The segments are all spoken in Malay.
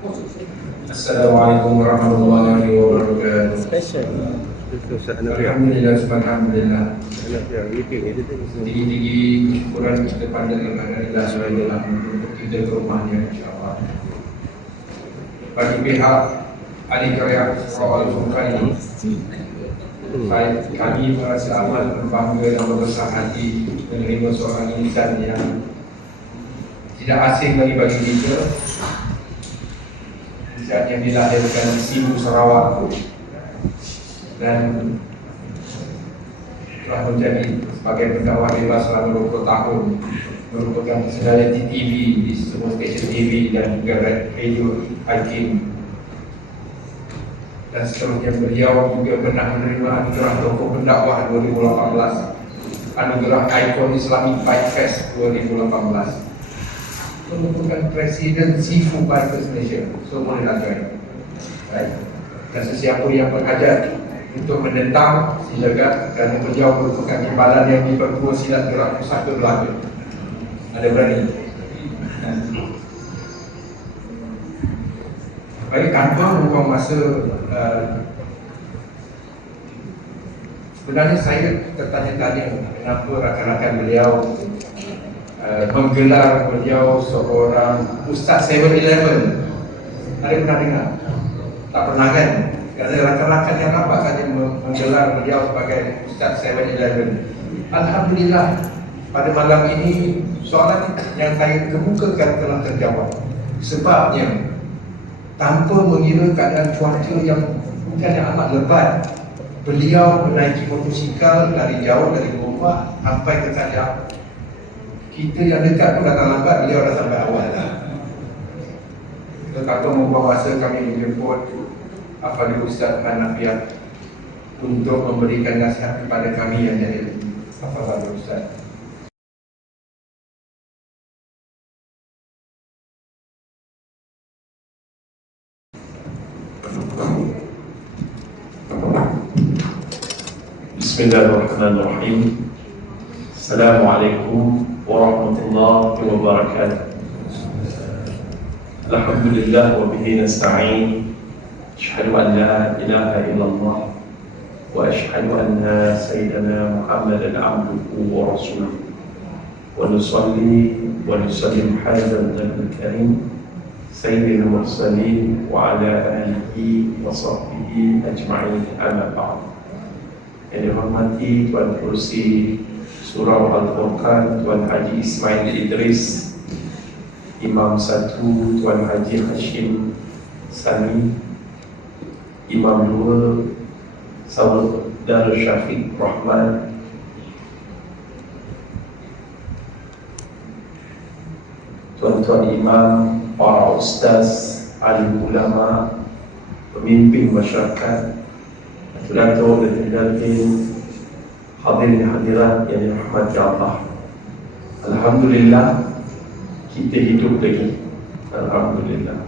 Assalamualaikum warahmatullahi wabarakatuh. Special. Alhamdulillah, subhanallah. Tinggi-tinggi kesyukuran kita pada Allah SWT untuk kita ke rumahnya, insyaAllah. Bagi pihak ahli karya Surah Al-Furqan ini, kami merasa amat berbangga dan berbesar hati menerima seorang insan yang tidak asing bagi kita, insan yang dilahirkan di Sibu, Sarawak dan telah menjadi sebagai pendakwah bebas selama 20 tahun, merupakan personality TV di semua stesen TV dan juga radio Hakim. Dan seterusnya beliau juga pernah menerima anugerah Tokoh Pendakwah 2018, anugerah Ikon Islamic Bike Fest 2018, merupakan Presiden Sifu Bikers Malaysia. So boleh nak join. Baik. Dan sesiapa yang berhajat untuk menentang, silakan, kerana beliau merupakan timbalan yang diperkuat silat gerak pusaka Melaka. Ada berani? Baik, tanpa membuang masa, sebenarnya saya tertanya-tanya kenapa rakan-rakan beliau menggelar beliau seorang Ustaz 7-Eleven. Ada pernah dengar? Tak pernah kan? Kerana rakan-rakan yang nampak saja menggelar beliau sebagai Ustaz 7-Eleven. Alhamdulillah, pada malam ini soalan yang saya kemukakan telah terjawab. Sebabnya tanpa mengira keadaan cuaca yang hujan yang amat lebat, beliau menaiki motosikal dari jauh, dari rumah sampai ke Tajam. Kita yang dekat pun datang lambat, beliau dah sampai awal dah. Tanpa membuang masa, kami menjemput Al-Fadhil Ustaz Hanafiah untuk memberikan nasihat kepada kami yang jadi Al-Fadhil Ustaz. Bismillahirrahmanirrahim. Assalamualaikum warahmatullahi wabarakatuh. Alhamdulillah wa bihi nasta'in. Asyhadu an la ilaha illallah wa asyhadu anna sayyidana Muhammadan abduhu wa rasuluh. Wa nusalli wa nusallim hadzal nabiyil karim sayyidil mursalin wa ala alihi wa sahbihi ajma'in, amma ba'd. Yang dihormati Tuan Kerusi Surah Al-Furqan Tuan Haji Ismail Idris, Imam 1 Tuan Haji Hashim Sani, Imam 2 Saudara Syafiq Rahman, Tuan-tuan Imam, para Ustaz, alim ulama, pemimpin masyarakat, Dato' dan Datin, hadirin hadirat yang dirahmati Allah. Alhamdulillah, kita hidup lagi. Alhamdulillah.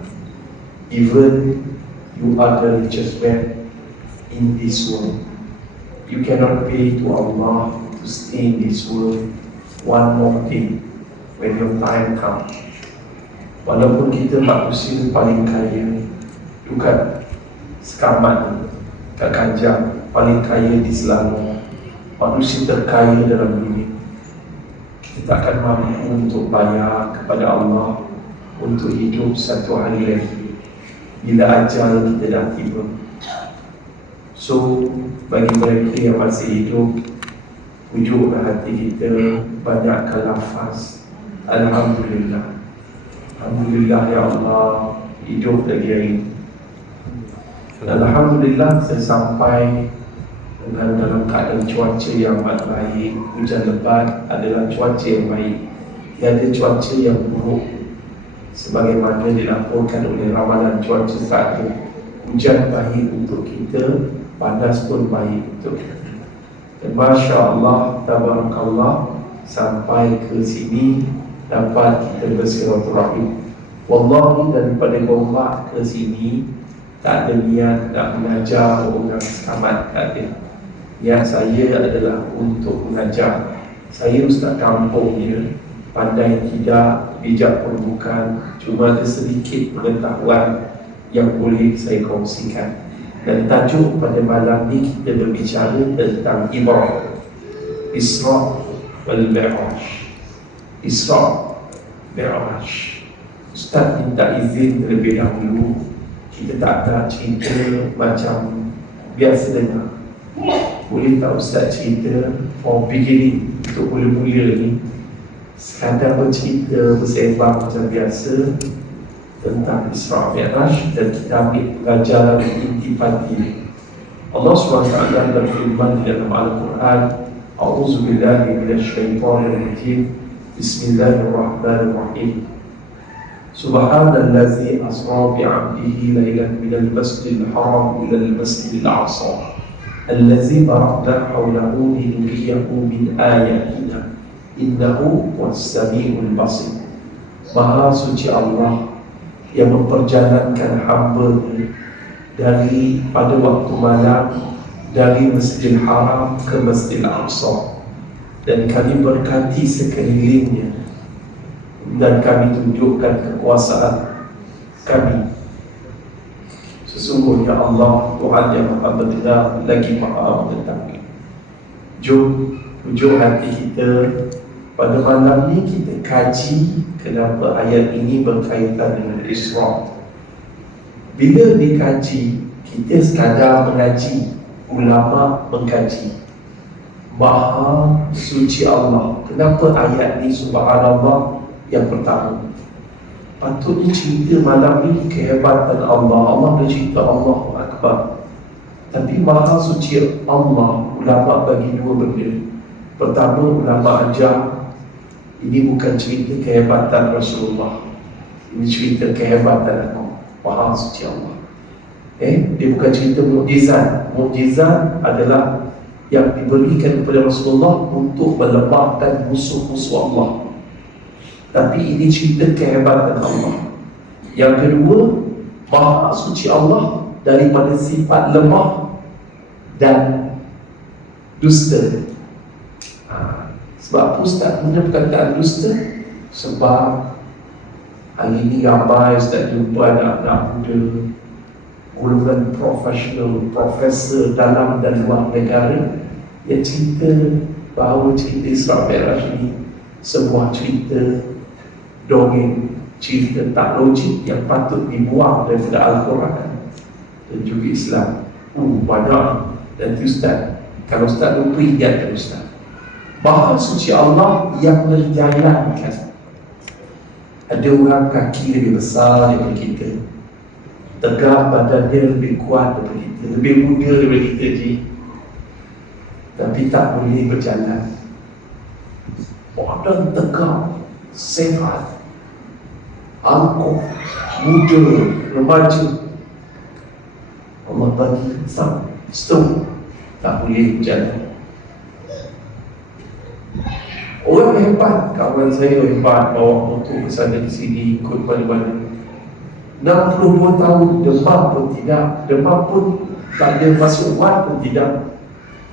Even you are the richest man in this world, you cannot pay to Allah to stay in this world one more day when your time comes. Walaupun kita manusia paling kaya, bukan sekamat Kak Kanjang paling kaya di Selangor, manusia terkaya dalam dunia, kita takkan mampu untuk bayar kepada Allah untuk hidup satu hari lagi bila ajal kita dah tiba. So, bagi mereka yang masih hidup, wujudlah hati kita, banyakkan lafaz Alhamdulillah. Alhamdulillah ya Allah, hidup lagi hari ini. Alhamdulillah, saya sampai dalam keadaan cuaca yang amat baik. Hujan lebat adalah cuaca yang baik. Tiada cuaca yang buruk sebagaimana dilaporkan oleh ramalan cuaca saat ini. Hujan baik untuk kita, panas pun baik untuk kita. Dan Masya Allah, Tabarakallah, sampai ke sini dapat kita bersilaturahim. Wallahi, daripada Gombak ke sini tak ada niat nak mengajar orang selamat, tak ada. Niat saya adalah untuk mengajar. Saya ustaz kampung dia, pandai tidak, bijak pun bukan, cuma ada sedikit pengetahuan yang boleh saya kongsikan. Dan tajuk pada malam ni kita berbicara tentang Ibrah, Isra wal Mi'raj. Isra, Mi'raj. Ustaz minta izin terlebih dahulu, kita tak nak cerita macam biasa dengar. Boleh tak Ustaz cerita for beginning, untuk mula-mula ni, sekadar bercerita, bersembang macam biasa tentang Isra Mi'raj, dan kita ambil pelajaran inti-panti. Allah SWT berfirman di dalam Al-Quran, A'udzubillahi minasyaitonirrajim, Bismillahirrahmanirrahim. Subhanallazi asra bi'abdihi laylan minal masjidil haram ilal masjidil aqsa allazi barakna hawlahu linuriyahu min ayatina innahu was-sami'ul basir. Maha suci Allah yang memperjalankan hamba-Nya dari pada waktu malam dari Masjidil Haram ke Masjidil Aqsa, dan kami berkati sekelilingnya, dan kami tunjukkan kekuasaan kami. Sesungguhnya Allah Tuhan yang maha mendengar lagi maha mengetahui. Jom tujuh hati kita pada malam ni, kita kaji kenapa ayat ini berkaitan dengan Isra. Bila dikaji, kita sekadar mengaji, ulama mengkaji. Maha suci Allah. Kenapa ayat ni subhanallah yang pertama? Patutnya cerita malam ni kehebatan Allah. Allah bercerita Allahu Akbar. Tapi maha suci Allah, ulama bagi dua benda. Pertama, ulama ajar ini bukan cerita kehebatan Rasulullah, ini cerita kehebatan Allah, maha suci Allah. Dia bukan cerita mukjizat. Mukjizat adalah yang diberikan kepada Rasulullah untuk melemahkan musuh-musuh Allah. Tapi ini cerita kehebatan Allah. Yang kedua, maha suci Allah daripada sifat lemah dan dusta. Sebab apa Ustaz guna perkataan dusta? Sebab hari ini ramai Ustaz jumpa anak-anak muda, golongan profesional, profesor dalam dan luar negara, yang cerita bahawa cerita Isra Mi'raj ini sebuah cerita dongeng, cerita tak logik yang patut dibuang daripada Al-Quran dan juga Islam. Banyak. Dan Ustaz, kalau Ustaz lupa, ingatkan Ustaz, maha suci Allah yang menjalankan. Ada orang kaki lebih besar daripada kita, tegak badannya lebih kuat daripada kita, lebih muda daripada kita je, tapi tak boleh berjalan. Badan tegak, sehat, angkuh, muda, remaja. Allah bagi stone, tak boleh berjalan. Orang hebat, kawan saya hebat, bawa motor ke sana ke sini, ikut mana-mana. 62 tahun, demam pun tidak, demam pun tak ada, masuk wad pun tidak.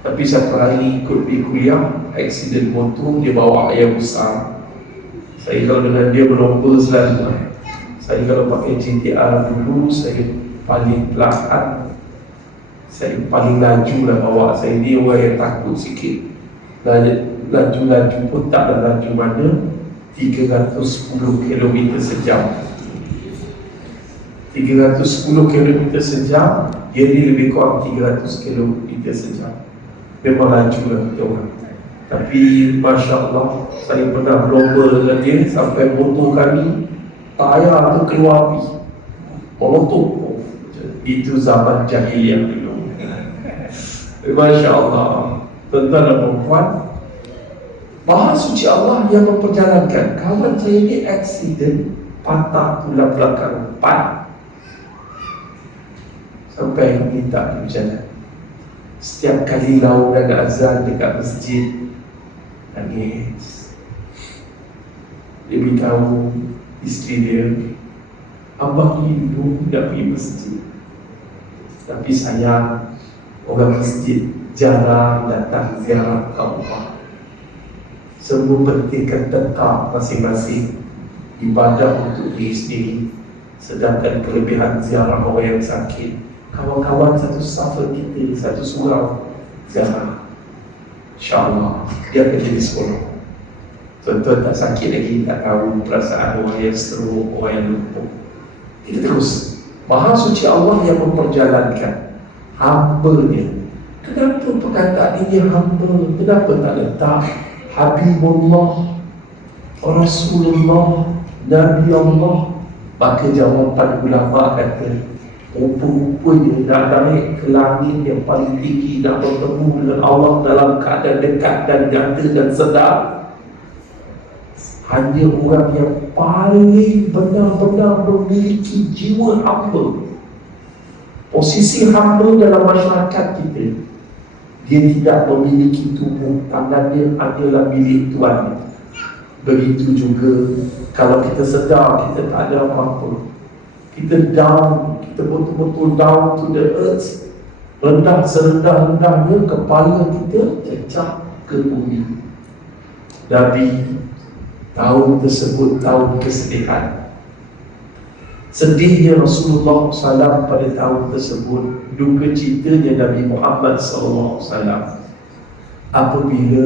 Tapi satu hari ikut pergi kuliah, aksiden motor, dia bawa ayam besar. Saya kalau dengan dia berlomba selalu. Saya kalau pakai GTR dulu, saya paling perlahan, saya paling laju lah bawa. Saya ni orang yang takut sikit. Laju-laju pun tak ada laju mana, 310 km sejam. 310 km sejam, dia ni lebih kurang 300 km sejam. Memang laju lah kita orang. Tapi Masya Allah, saya pernah berlomba dengan dia sampai motor kami, tayar tu keluar api, meletup. Itu zaman jahiliah dulu. Masya Allah. Tuan-tuan dan perempuan, maha suci Allah yang memperjalankan. Kawan saya ni aksiden, patah tulang belakang 4, sampai ini tak berjalan. Setiap kali launan azan dekat masjid, nangis. Dia beritahu isteri dia, abang rindu nak pergi masjid, tapi sayang orang masjid jarang datang ziarah ke Allah. Semua pentingkan tetap masing-masing. ibadah untuk diri sendiri, sedangkan kelebihan ziarah orang yang sakit, kawan-kawan satu safar kita, satu surau ziarah, insyaAllah dia akan jadi sekolah. Tuan-tuan tak sakit lagi, tak tahu perasaan orang yang stroke, orang yang lumpuh. Kita terus, Maha Suci Allah yang memperjalankan hamba-Nya. Kenapa perkataan ini hamba? Kenapa tak letak Habibullah, Rasulullah, Nabi Allah? Maka jawapan ulama kata, rupa-rupanya nak naik ke langit yang paling tinggi, nak bertemu dengan Allah dalam keadaan dekat dan nyata dan sedar, hanya orang yang paling benar-benar memiliki jiwa hamba. Posisi hamba dalam masyarakat kita, dia tidak memiliki tubuh, tangannya adalah milik Tuhan. Begitu juga kalau kita sedar kita tak ada apa-apa, kita down, kita betul-betul down to the earth, rendah serendah-rendahnya, kepala kita cecah ke bumi. Nabi tahun tersebut tahun kesedihan. Sedihnya Rasulullah SAW pada tahun tersebut, duka citanya Nabi Muhammad SAW apabila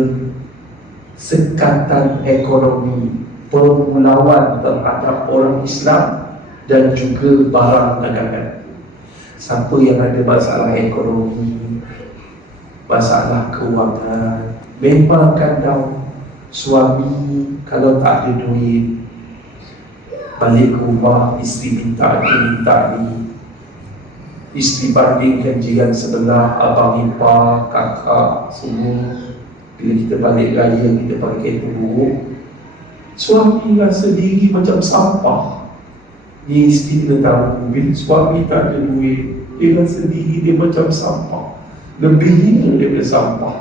sekatan ekonomi, permulawan terhadap orang Islam dan juga barang dagangan. Siapa yang ada masalah ekonomi, masalah kewangan, memang akan down. Suami kalau tak ada duit, balik ke rumah, isteri minta ni, isteri bandingkan jiran sebelah, abang ipar, kakak, semua. Bila kita balik raya, kita pakai buruk, suami rasa diri macam sampah. Ni isteri kena tahu, bila suami tak ada duit, dia rasa diri dia macam sampah, lebih hina daripada sampah.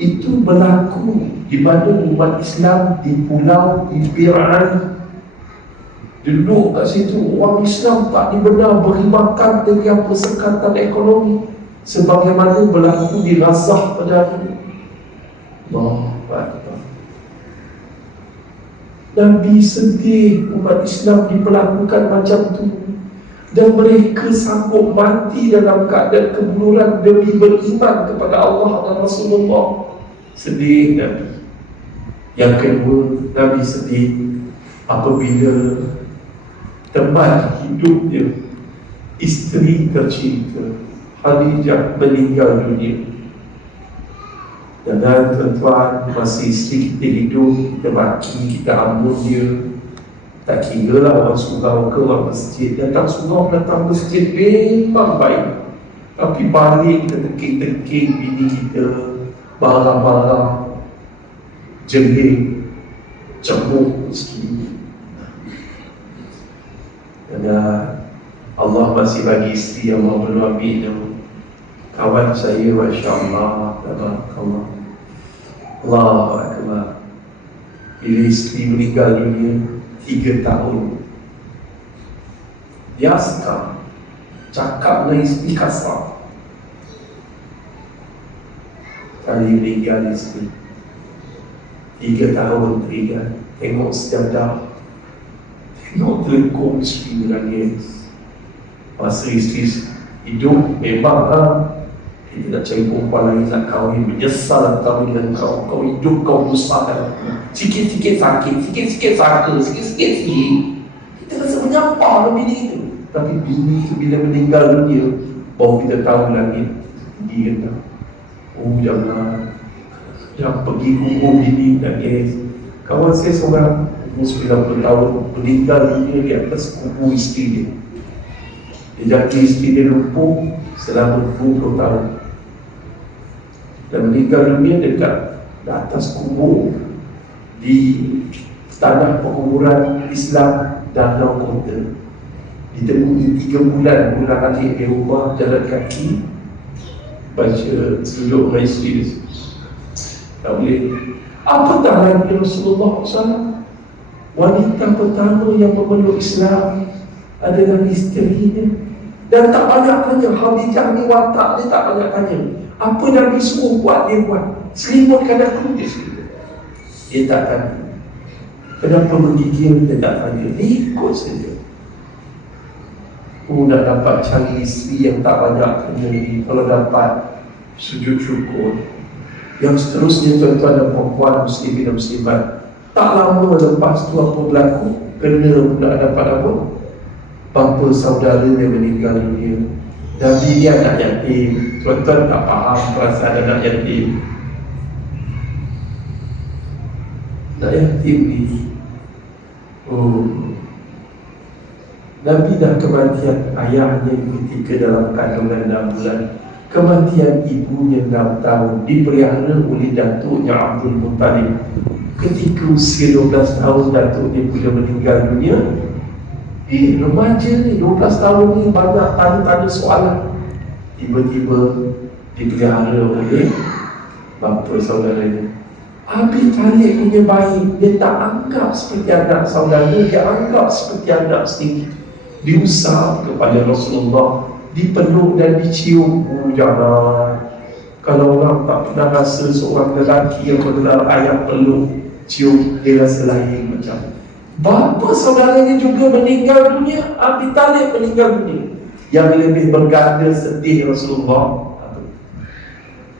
Itu berlaku di mana umat Islam di pulau Ibirani. Duduk kat situ, orang Islam tak dibenar berimakan dengan persekatan ekonomi sebagaimana berlaku di Razah pada hari ini. Allahu Akbar. Nabi sedih umat Islam diperlakukan macam tu, dan mereka sanggup mati dalam keadaan kebuluran demi beriman kepada Allah dan Rasulullah. Sedih Nabi. Yang kedua, Nabi sedih apabila teman hidupnya, isteri tercinta Khadijah meninggal dunia. Dan tuan-tuan, masih isteri kita hidup, kita maki, kita ambun dia, tak kira lah orang surau ke orang masjid. Datang surau, datang masjid memang baik, tapi balik kita tekik-tekik bini kita, marah-marah, jeling, cemuk sikit. Dan Allah masih bagi isteri yang Allah belum ambil. Kawan saya, Masya Allah, Tabarakallah, Allahu Akbar, bila isteri meninggal dunia 3 tahun, dia askar cakap dengan isteri kasar. Kali meninggal isteri 3 tahun terikat, tengok sejadah, tengok telekung isteri menangis. Masa isteri hidup memang kita nak cari perempuan lain nak kahwin, menyesal kahwin dengan kau. Kau hidup, kau besarkan aku, sikit-sikit sakit, sikit-sikit saka, sikit-sikit sikit. Kita rasa menyampah bini itu. Tapi bini itu bila meninggal dunia, baru kita tahu langit tinggi kata, oh jangan pergi kubur bini nangis. Kawan saya seorang umur 90 tahun meninggal dunia di atas kubur isteri dia. Dia jaga isteri dia lumpuh selama 20 tahun dan meninggal dunia dekat atas kubur di tanah penguburan Islam Danau Kota. Ditemui 3 bulan adik di rumah, jalan kaki, baca seluk maisi. Tak boleh. Apatah lagi Rasulullah SAW, wanita pertama yang memeluk Islam adalah isterinya. Dan tak banyak tanya, Khadijah ni watak dia tak banyak tanya. Apa Nabi suruh buat, dia buat. Selimutkan aku, dia selimut. Dia tak tanya. Kenapa menggigil? Dia tak tanya, ikut saja. Nak dapat cari isteri yang tak banyak kena ni. Kalau dapat, sujud syukur. Yang seterusnya, tuan-tuan dan puan-puan, muslimin dan muslimat, tak lama lepas tu apa berlaku? Kena pula dapat apa? Bapa saudara yang meninggal dunia. Nabi ni anak yatim. Tuan-tuan tak faham perasaan anak yatim. Anak yatim ni, Nabi dah kematian ayahnya ketika dalam kandungan 6 bulan. Kematian ibunya 6 tahun. Dipelihara oleh datuknya Abdul Muttalib. Ketika usia 12 tahun datuknya bila meninggal dunia, remaja ni 12 tahun ni banyak tanya-tanya soalan. Tiba-tiba dipelihara oleh bapa saudaranya. Abi Talib punya bayi, dia tak anggap seperti anak saudara, dia anggap seperti anak sendiri. Diusap kepada Rasulullah, dipeluk dan dicium. Jangan. Kalau orang tak pernah rasa seorang lelaki yang benar ayat peluk, cium, dia rasa lain macam. Bapa saudaranya juga meninggal dunia. Abi Talib meninggal dunia. Yang lebih berganda sedih Rasulullah,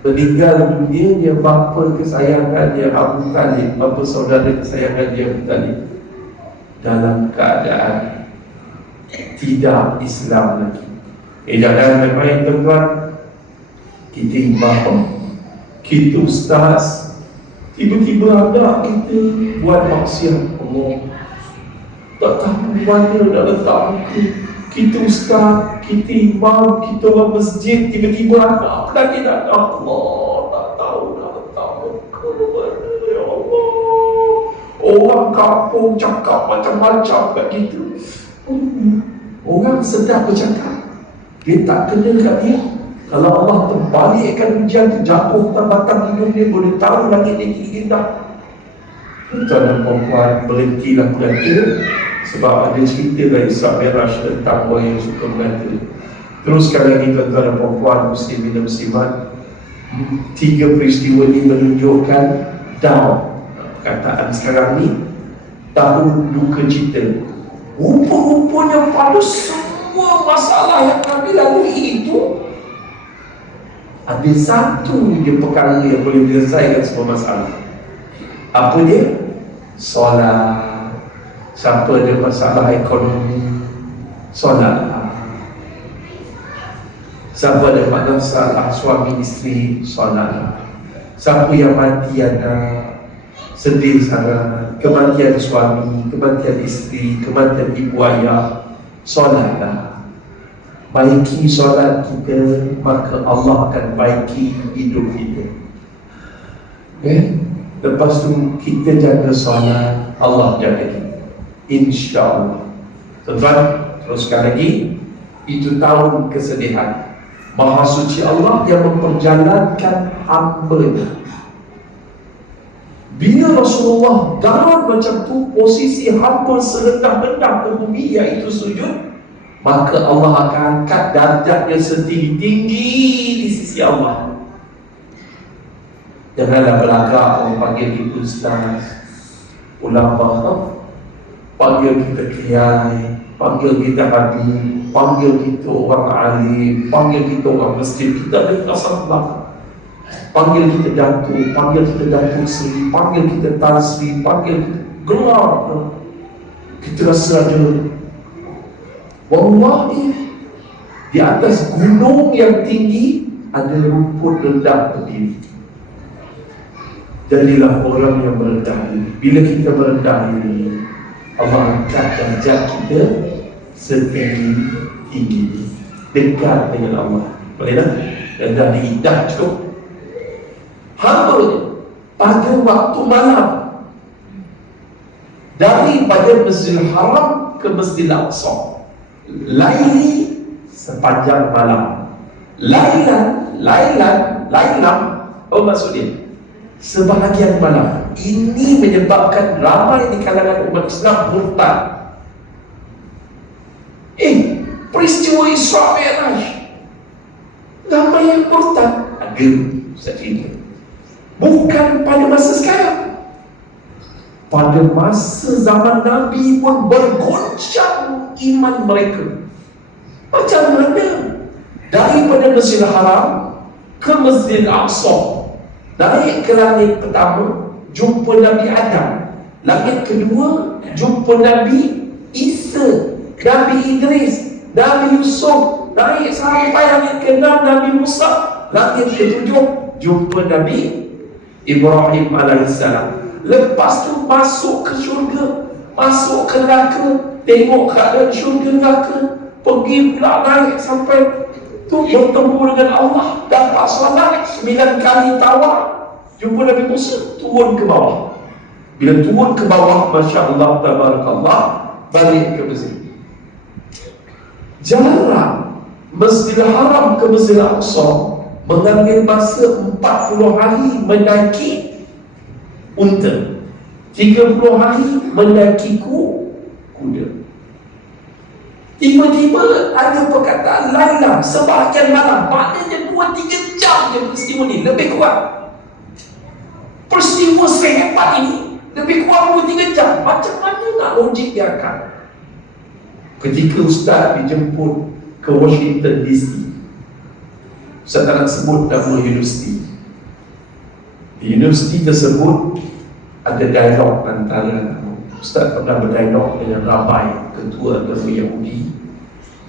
meninggal dunia dia bapa kesayangan dia Abu Talib, bapa saudara kesayangan dia Abu Talib, dalam keadaan tidak Islam lagi. Jangan main-main tuan-tuan. Kita imam, kita ustaz, tiba-tiba anak kita buat maksiat. Allah tak tahu mana nak letak muka. Kita ustaz, kita imam, kita orang masjid, tiba-tiba anak lagi nak Allah tak tahu nak letak muka mana. Ya Allah, orang kampung cakap macam-macam kat kita. Orang sedap bercakap, dia tak kena kat dia. Kalau Allah terbalikkan ujian tu, jatuh ke batang hidung dia, boleh tahu langit ni tinggi dah. Tuan dan perempuan, berhentilah berkata. Sebab ada cerita dari Isra Mi'raj tentang orang yang suka mengata. Teruskan lagi tuan-tuan dan perempuan, muslimin dan muslimat. 3 peristiwa ini menunjukkan perkataan sekarang ni tahun duka cita. Rupa-rupanya pada semua masalah yang Nabi lalui itu, ada satu je perkara yang boleh menyelesaikan semua masalah. Apa dia? Solat. Siapa ada masalah ekonomi, solatlah. Siapa ada masalah suami isteri, solatlah. Siapa yang mati anak, sedih sangat, kematian suami, kematian isteri, kematian ibu ayah, solatlah. Baiki solat kita, maka Allah akan baiki hidup kita. Lepas tu kita jaga solat, Allah jaga kita, InsyaAllah. Tuan-tuan, teruskan lagi. Itu tahun kesedihan. Maha suci Allah yang memperjalankan hamba-Nya. Bila Rasulullah down macam tu, posisi hamba serendah-rendah ke bumi, iaitu sujud, maka Allah akan angkat darjatnya setinggi-tinggi di sisi Allah. Janganlah belagak orang panggil kita ustaz, ulama, panggil kita kiai, panggil kita habib, panggil kita orang alim, panggil kita orang masjid. Kita ada perasaan belakang. Panggil kita datuk, panggil kita datuk seri, panggil kita tan seri, panggil kita gelar. Kita rasa ada. Wallahi, di atas gunung yang tinggi ada rumput rendah berdiri. Jadilah orang yang merendah diri. Bila kita merendah diri, Allah angkat darjat kita setinggi-tinggi, dekat dengan Allah. Boleh tak? Rendah diri, dah cukup. Hamba pada waktu malam, daripada Masjidil Haram ke Masjidil Aqsa, laili sepanjang malam. Lailan, oh maksudnya sebahagian malam. Ini menyebabkan ramai di kalangan umat Islam murtad. Peristiwa Isra Mi'raj, ramai yang murtad. Ada, saya cerita, bukan pada masa sekarang. pada masa zaman Nabi pun bergoncang iman mereka. Macam mana? Daripada Masjidil Haram ke Masjidil Aqsa, naik ke langit pertama, jumpa Nabi Adam. Langit kedua, jumpa Nabi Isa, Nabi Idris, Nabi Yusuf. Naik sampai langit ke-6, Nabi Musa. Langit ke-7, jumpa Nabi Ibrahim alaihissalam. Lepas tu masuk ke syurga, masuk ke neraka, tengok keadaan syurga neraka, pergi pula naik sampai tu bertemu dengan Allah, dapat salat 9 kali tawaf, jumpa Nabi Musa, turun ke bawah. Bila turun ke bawah, Masya Allah, tabarakallah, balik ke masjid. Jarak Masjidil Haram ke Masjidil Aqsa mengambil masa 40 hari menaiki unta, 30 hari menaiki kuda. Tiba-tiba ada perkataan Laila sebahagian malam, maknanya 2-3 jam je peristiwa ni, lebih kuat. Peristiwa sehebat ini lebih kurang 2-3 jam. Macam mana nak logik dia akan? Ketika Ustaz dijemput ke Washington DC, Ustaz tak nak sebut nama universiti. Di universiti tersebut ada dialog antara Ustaz pernah berdialog dengan Rabai, ketua agama Yahudi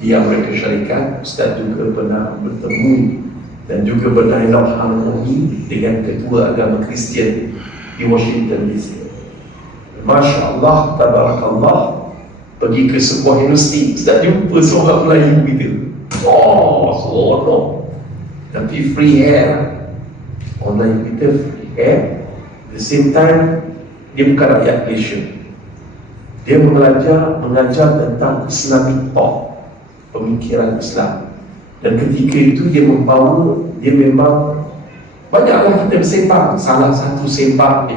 di Amerika Syarikat. Ustaz juga pernah bertemu dan juga berdialog harmoni dengan ketua agama Kristian di Washington DC. Masya Allah, tabarakallah, pergi ke sebuah universiti, Ustaz jumpa seorang Melayu kita. Oh, seronok. Tapi free hair. Orang kita free hair. At the same time, dia bukan rakyat Malaysia. Dia mengajar tentang Islamic thought, pemikiran Islam. Dan ketika itu dia memang banyaklah kita bersembang. Salah satu sembang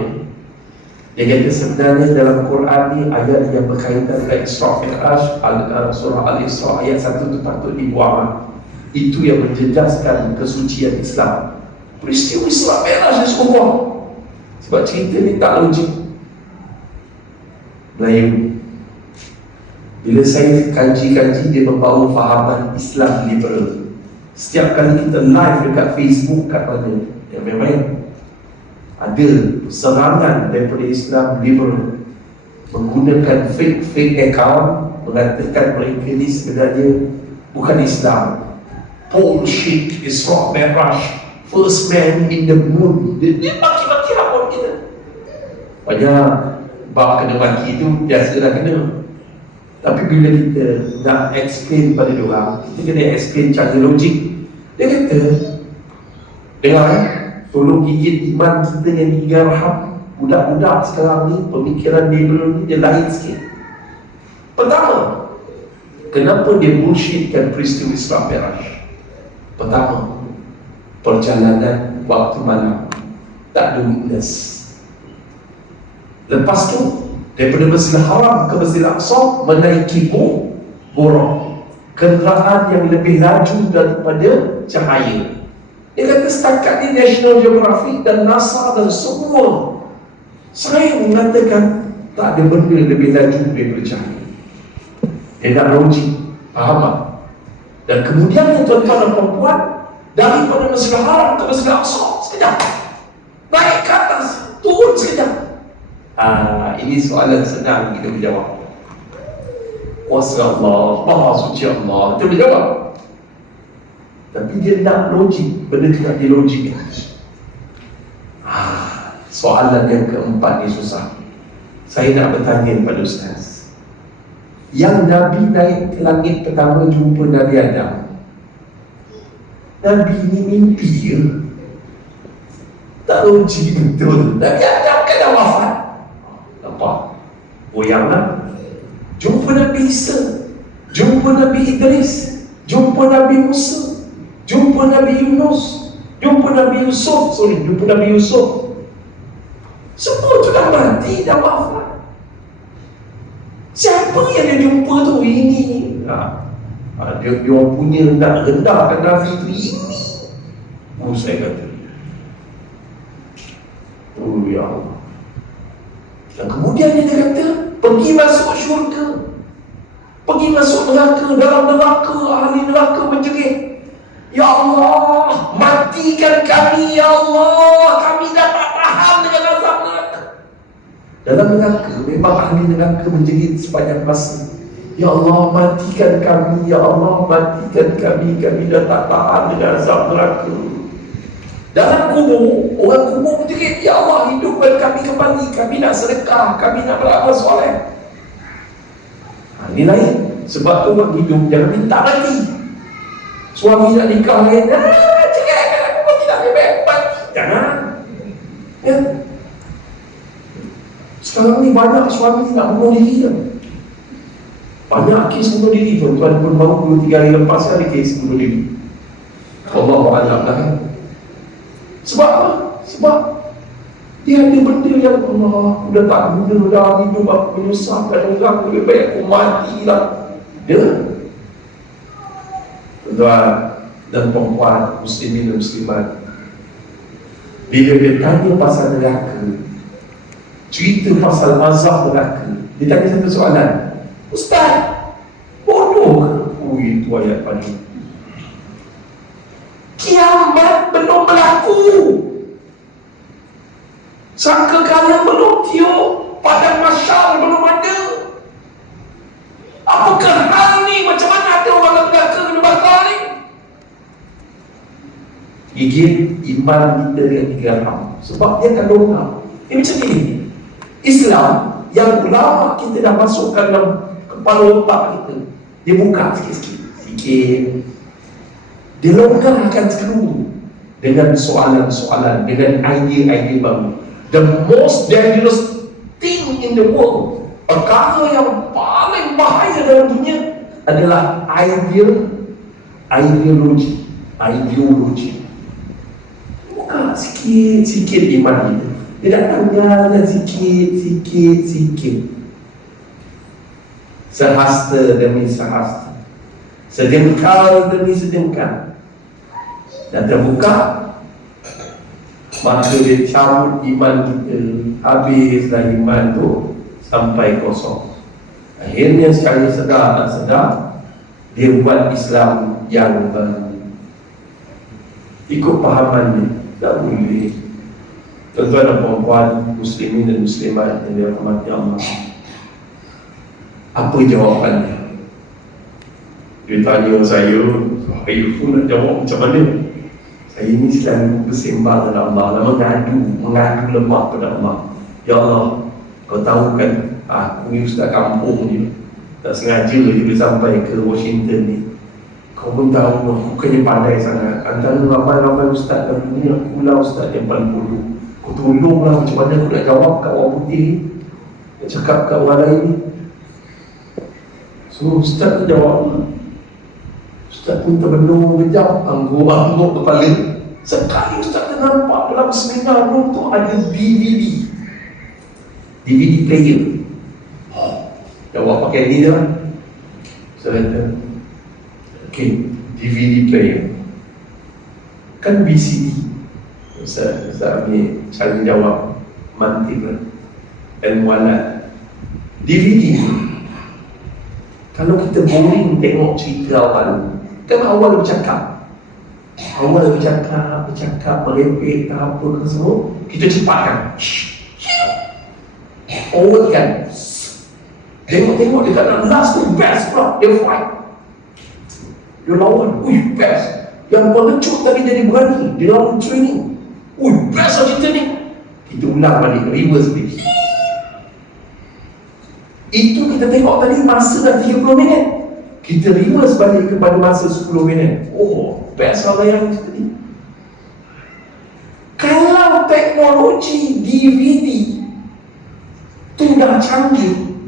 dia kata sebenarnya dalam Quran ni ayat yang berkaitan dengan Isra Mi'raj, surah Al-Isra ayat 1 tu patut dibuang. Itu yang menjejaskan kesucian Islam. Peristiwa Isra Mi'raj dia suruh buang. Sebab cerita ni tak logik. Melayu. Bila saya kaji-kaji, dia membawa fahaman Islam liberal. Setiap kali kita live dekat Facebook kat mana, yang memang ada serangan daripada Islam liberal menggunakan fake account, mengatakan mereka ni sebenarnya bukan Islam. Bullshit, Isra Mi'raj, first man in the moon. Dia maki-maki rapor kita. Banyak bab kena maki tu biasalah kena. Tapi bila kita nak explain pada diorang, kita kena explain cara logik. Dia kata, dengar tolong gigit iman kita yang digigit raham. Budak-budak sekarang ni, pemikiran liberal ni dia lain sikit. Pertama, kenapa dia bullshitkan peristiwa Isra Mi'raj? Pertama, perjalanan waktu malam, tak ada witness. Lepas tu, daripada Masjidil Haram ke Masjidil Aqsa menaiki buruk, kenderaan yang lebih laju daripada cahaya. Dia kata setakat ni National Geographic dan NASA dan semua saya mengatakan tak ada benda lebih laju daripada cahaya. Dia nak logik, faham tak? Dan kemudian tuan-tuan dan perempuan, daripada Masjidil Haram ke Masjidil Aqsa sekejap, naik ke atas, turun sekejap. Ini soalan senang kita menjawab. Kuasa Allah, Maha Suci Allah, kita menjawab. Tapi dia nak logik, benda tu nak dilogik. Soalan yang keempat ni susah. Saya nak bertanya kepada Ustaz, yang Nabi naik ke langit pertama jumpa Nabi Adam, Nabi ni mimpi ke? Tak logik betul. Nabi Adam kan dah wafat. Nampak? Goyanglah. Jumpa Nabi Isa, jumpa Nabi Idris, jumpa Nabi Musa, jumpa Nabi Yunus, jumpa Nabi Yusuf. Jumpa Nabi Yusuf. Semua tu dah mati, dah wafat. Siapa yang dia jumpa tu? Ini dia punya nak rendahkan Nabi tu ini. Saya kata, oh ya Allah, Dan kemudian dia kata, pergi masuk syurga, pergi masuk neraka. Dalam neraka, ahli neraka menjerit, ya Allah, matikan kami, ya Allah, kami dah tak tahan dengan azab neraka. Dalam neraka, memang ahli neraka menjerit sepanjang masa, ya Allah, matikan kami, ya Allah, matikan kami, kami dah tak tahan dengan azab neraka. Dalam kubur, orang kubur menjerit, ya Allah, hidupkan kami kembali, kami nak sedekah, kami nak beramal soleh. Ini lain. Sebab tu orang hidup jangan minta lagi. Suami nak nikah lain, cerai aku pun tidak bebas. Jangan. Ya. Sekarang ni banyak suami nak bunuh diri kan? Banyak kes bunuh diri. Tuan-tuan pun baru 2-3 hari lepas ada kes bunuh diri. Allah wa'alam lah kan. Sebab apa? Sebab dia ada benda yang Allah, dah tak guna dah, hidup aku menyusahkan orang, lebih baik aku mati lah. Dia tuan dan perempuan, muslimin dan muslimat, bila dia tanya pasal neraka, cerita pasal azab neraka, dia tanya satu soalan, Ustaz, bodoh ke? Itu ayat paling kiamat belum berlaku, sangka kalian belum tiup, padang mahsyar belum ada. Apakah hal ni? Macam mana ada orang neraka kena bakar ni? Gigit iman kita dengan 3 hal. Sebab dia akan dongkak. Dia macam ni, Islam yang ulama kita dah masukkan dalam kepala otak kita, dia buka sikit-sikit. Dia longgarkan dulu dengan soalan-soalan, dengan idea-idea baru. The most dangerous thing in the world, perkara yang paling bahaya dalam dunia adalah ideologi. Buka sikit-sikit iman kita. Dia dah tanya sikit-sikit. Sehasta demi sehasta, sedengkal demi sedengkal. Dan terbuka, maka dia cabut iman kita. Habislah iman tu sampai kosong. Akhirnya sekali sedar tak sedar, dia buat Islam yang baru. Ikut pahamannya, tak boleh. Tuan-tuan dan puan-puan, muslimin dan muslimat yang dirahmati Allah, apa jawapannya? Dia tanya saya pun nak jawab macam mana? Saya ni selalu bersembah kepada Allah, mengadu lemah kepada Allah. Ya Allah, kau tahu kan, aku ni ustaz kampung ni, tak sengaja je boleh sampai ke Washington ni. Kau pun tahu aku kena pandai sangat. Antara ramai-ramai ustaz dalam dunia, akulah ustaz yang paling bodoh. Kau tolonglah macam mana aku nak jawab kat orang putih ni, nak cakap kat orang lain ni. So ustaz tu jawab, Ustaz pun terbenung kejap, angguk-angguk kepala. Sekali Ustaz tu nampak dalam seminar tu ada DVD player. Jawab pakai ni je lah. Saya kata, okay, DVD player kan VCD. Ustaz ni cara jawab mantik lah, dan mualat. DVD kalau kita boring tengok cerita awal, kan awal bercakap, merepek tak apa ke semua, kita cepatkan, forward kan, tengok dia tak nak last tu best pula, dia fight, dia lawan, best, yang pengecut tadi jadi berani, dia lawan training, best lah cerita ni, kita ulang balik, reverse balik. Itu kita tengok tadi masa dah 30 minit, kita reverse balik kepada masa 10 minit. Best lah yang tadi. Kalau teknologi DVD tu dah canggih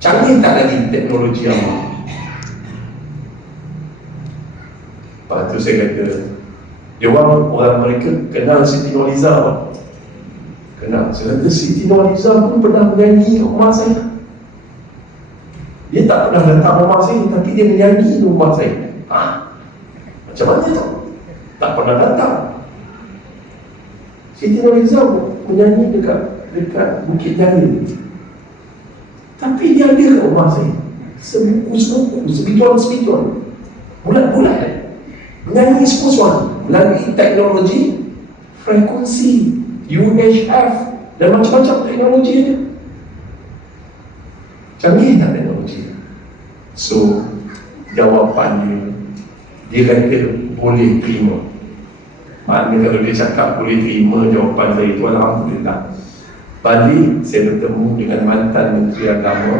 tak lagi teknologi apa. Lepas tu saya kata, dia orang mereka kenal Siti Nurhaliza. Kenal. Saya kata Siti Nurhaliza pun pernah menyanyi rumah saya. Dia tak pernah datang rumah saya, tapi dia menyanyi di rumah saya. Macam mana tu? Tak pernah datang. Siti Nurhaliza menyanyi dekat dekat Bukit Jalil. Tapi dia ada kat rumah saya. Sebuku-sebuku, sebitul-sebitul, bulat-bulat, menyanyi semua melalui teknologi frekuensi UHF dan macam-macam teknologi dia. Canggih tak teknologi? So jawapannya, dia kata boleh terima. Maknanya kalau dia cakap boleh terima jawapan saya itu, alhamdulillah. Balik saya bertemu dengan mantan Menteri Agama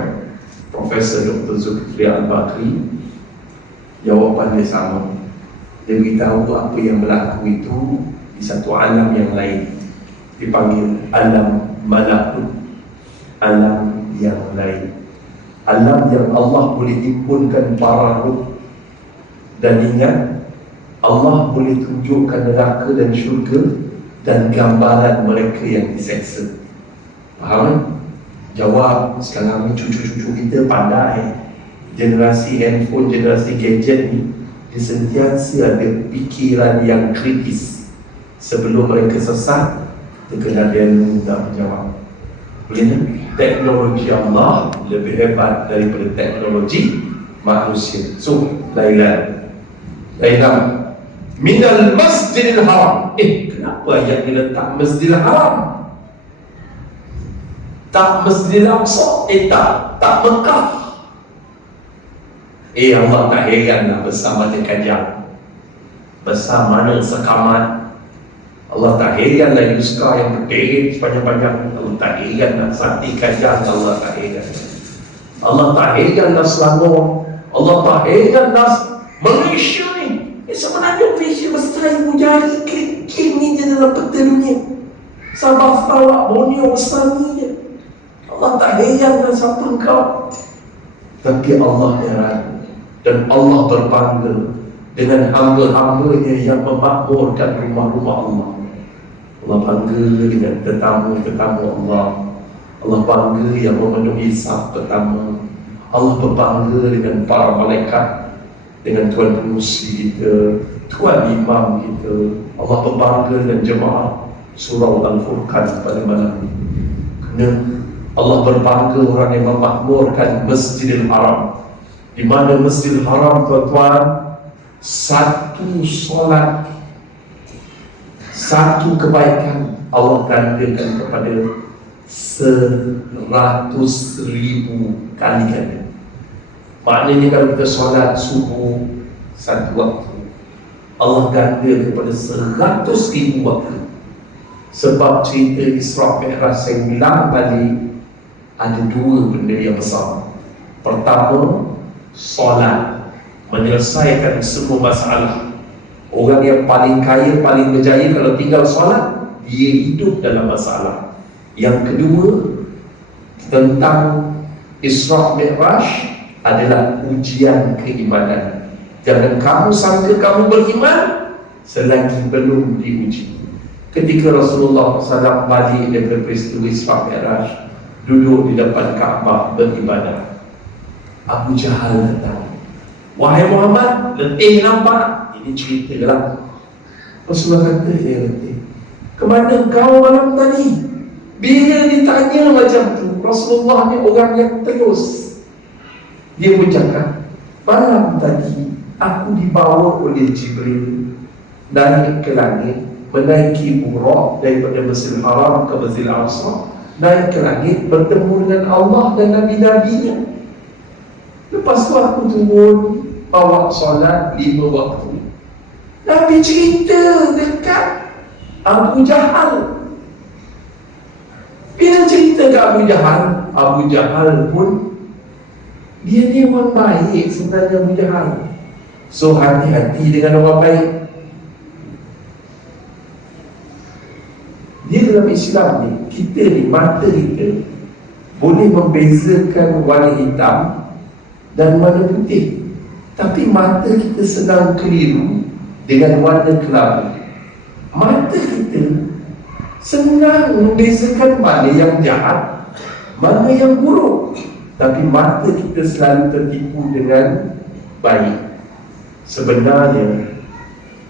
Profesor Dr. Zulkifli Al-Bakri. Jawapan dia sama. Dia beritahu apa yang berlaku itu di satu alam yang lain, dipanggil alam malakut, alam yang lain, alam yang Allah boleh himpunkan para ruh. Dan ingat, Allah boleh tunjukkan neraka dan syurga dan gambaran mereka yang diseksa. Faham? Jawab. Sekarang ni cucu-cucu kita pandai. Generasi handphone, generasi gadget ni, dia sentiasa ada fikiran yang kritis. Sebelum mereka sesat, dia kena dia mudah menjawab. Boleh tak? Teknologi Allah lebih hebat daripada teknologi manusia. So, Laila minal masjidil haram. Kenapa ayat ni letak masjidil haram? Tak Masjidil Aqsa? Tak Mekah. Allah tak heranlah bersama dia kajang, besar mana sekamat. Allah tak heranlah Yuska yang berdiri sepanjang-panjang. Allah tak heranlah Sati kajang. Allah tak heran. Allah tak heranlah Selangor. Allah tak heranlah Malaysia ni. Sebenarnya Malaysia besar ibu jari klik ni je dalam peta dunia. Sabah, Sarawak, Borneo besar ni je. Allah tak heranlah siapa engkau. Tapi Allah heran. Dan Allah berbangga dengan hamba-hambanya yang memakmurkan rumah-rumah Allah. Allah bangga dengan tetamu-tetamu Allah. Allah bangga yang memenuhi saf pertama. Allah berbangga dengan para malaikat, dengan Tuan Pengurusi kita, Tuan Imam kita. Allah berbangga dengan jemaah surau Al-Furqan pada malam ini. Kerana Allah berbangga orang yang memakmurkan Masjidil Haram. Di mana Masjidil Haram, tuan-tuan, satu solat, satu kebaikan Allah gandakan kepada 100,000 kali ganda. Maknanya kalau kita solat subuh satu waktu, Allah ganda kepada 100,000 waktu. Sebab cerita Isra' Mi'raj saya bilang tadi, ada dua benda yang besar. Pertama, solat menyelesaikan semua masalah. Orang yang paling kaya, paling berjaya, kalau tinggal solat, dia hidup dalam masalah. Yang kedua, tentang Isra' Mi'raj adalah ujian keimanan. Jangan kamu sangka kamu beriman selagi belum diuji. Ketika Rasulullah SAW balik daripada peristiwa Isra' Mi'raj, duduk di depan Kaabah beribadah, Abu Jahal datang. Wahai Muhammad, letih nampak. Ini cerita lah. Rasulullah kata, ya letih. Kemana kau malam tadi? Bila ditanya macam tu, Rasulullah ni orang yang terus. Dia pun cakap, malam tadi aku dibawa oleh Jibril naik ke langit, menaiki Buraq daripada Masjidil Haram ke Masjidil Aqsa, naik ke langit, bertemu dengan Allah dan Nabi-Nabinya. Lepas tu aku turun, bawa solat 5 waktu. Nabi cerita dekat Abu Jahal. Bila cerita ke Abu Jahal, Abu Jahal pun, dia ni orang baik sebenarnya Abu Jahal. So hati-hati dengan orang baik. Dia dalam Islam ni, kita ni, mata kita boleh membezakan warna hitam dan warna putih. Tapi mata kita sedang keliru dengan warna kelabu. Mata kita senang membezakan mana yang jahat, mana yang buruk. Tapi mata kita selalu tertipu dengan baik. Sebenarnya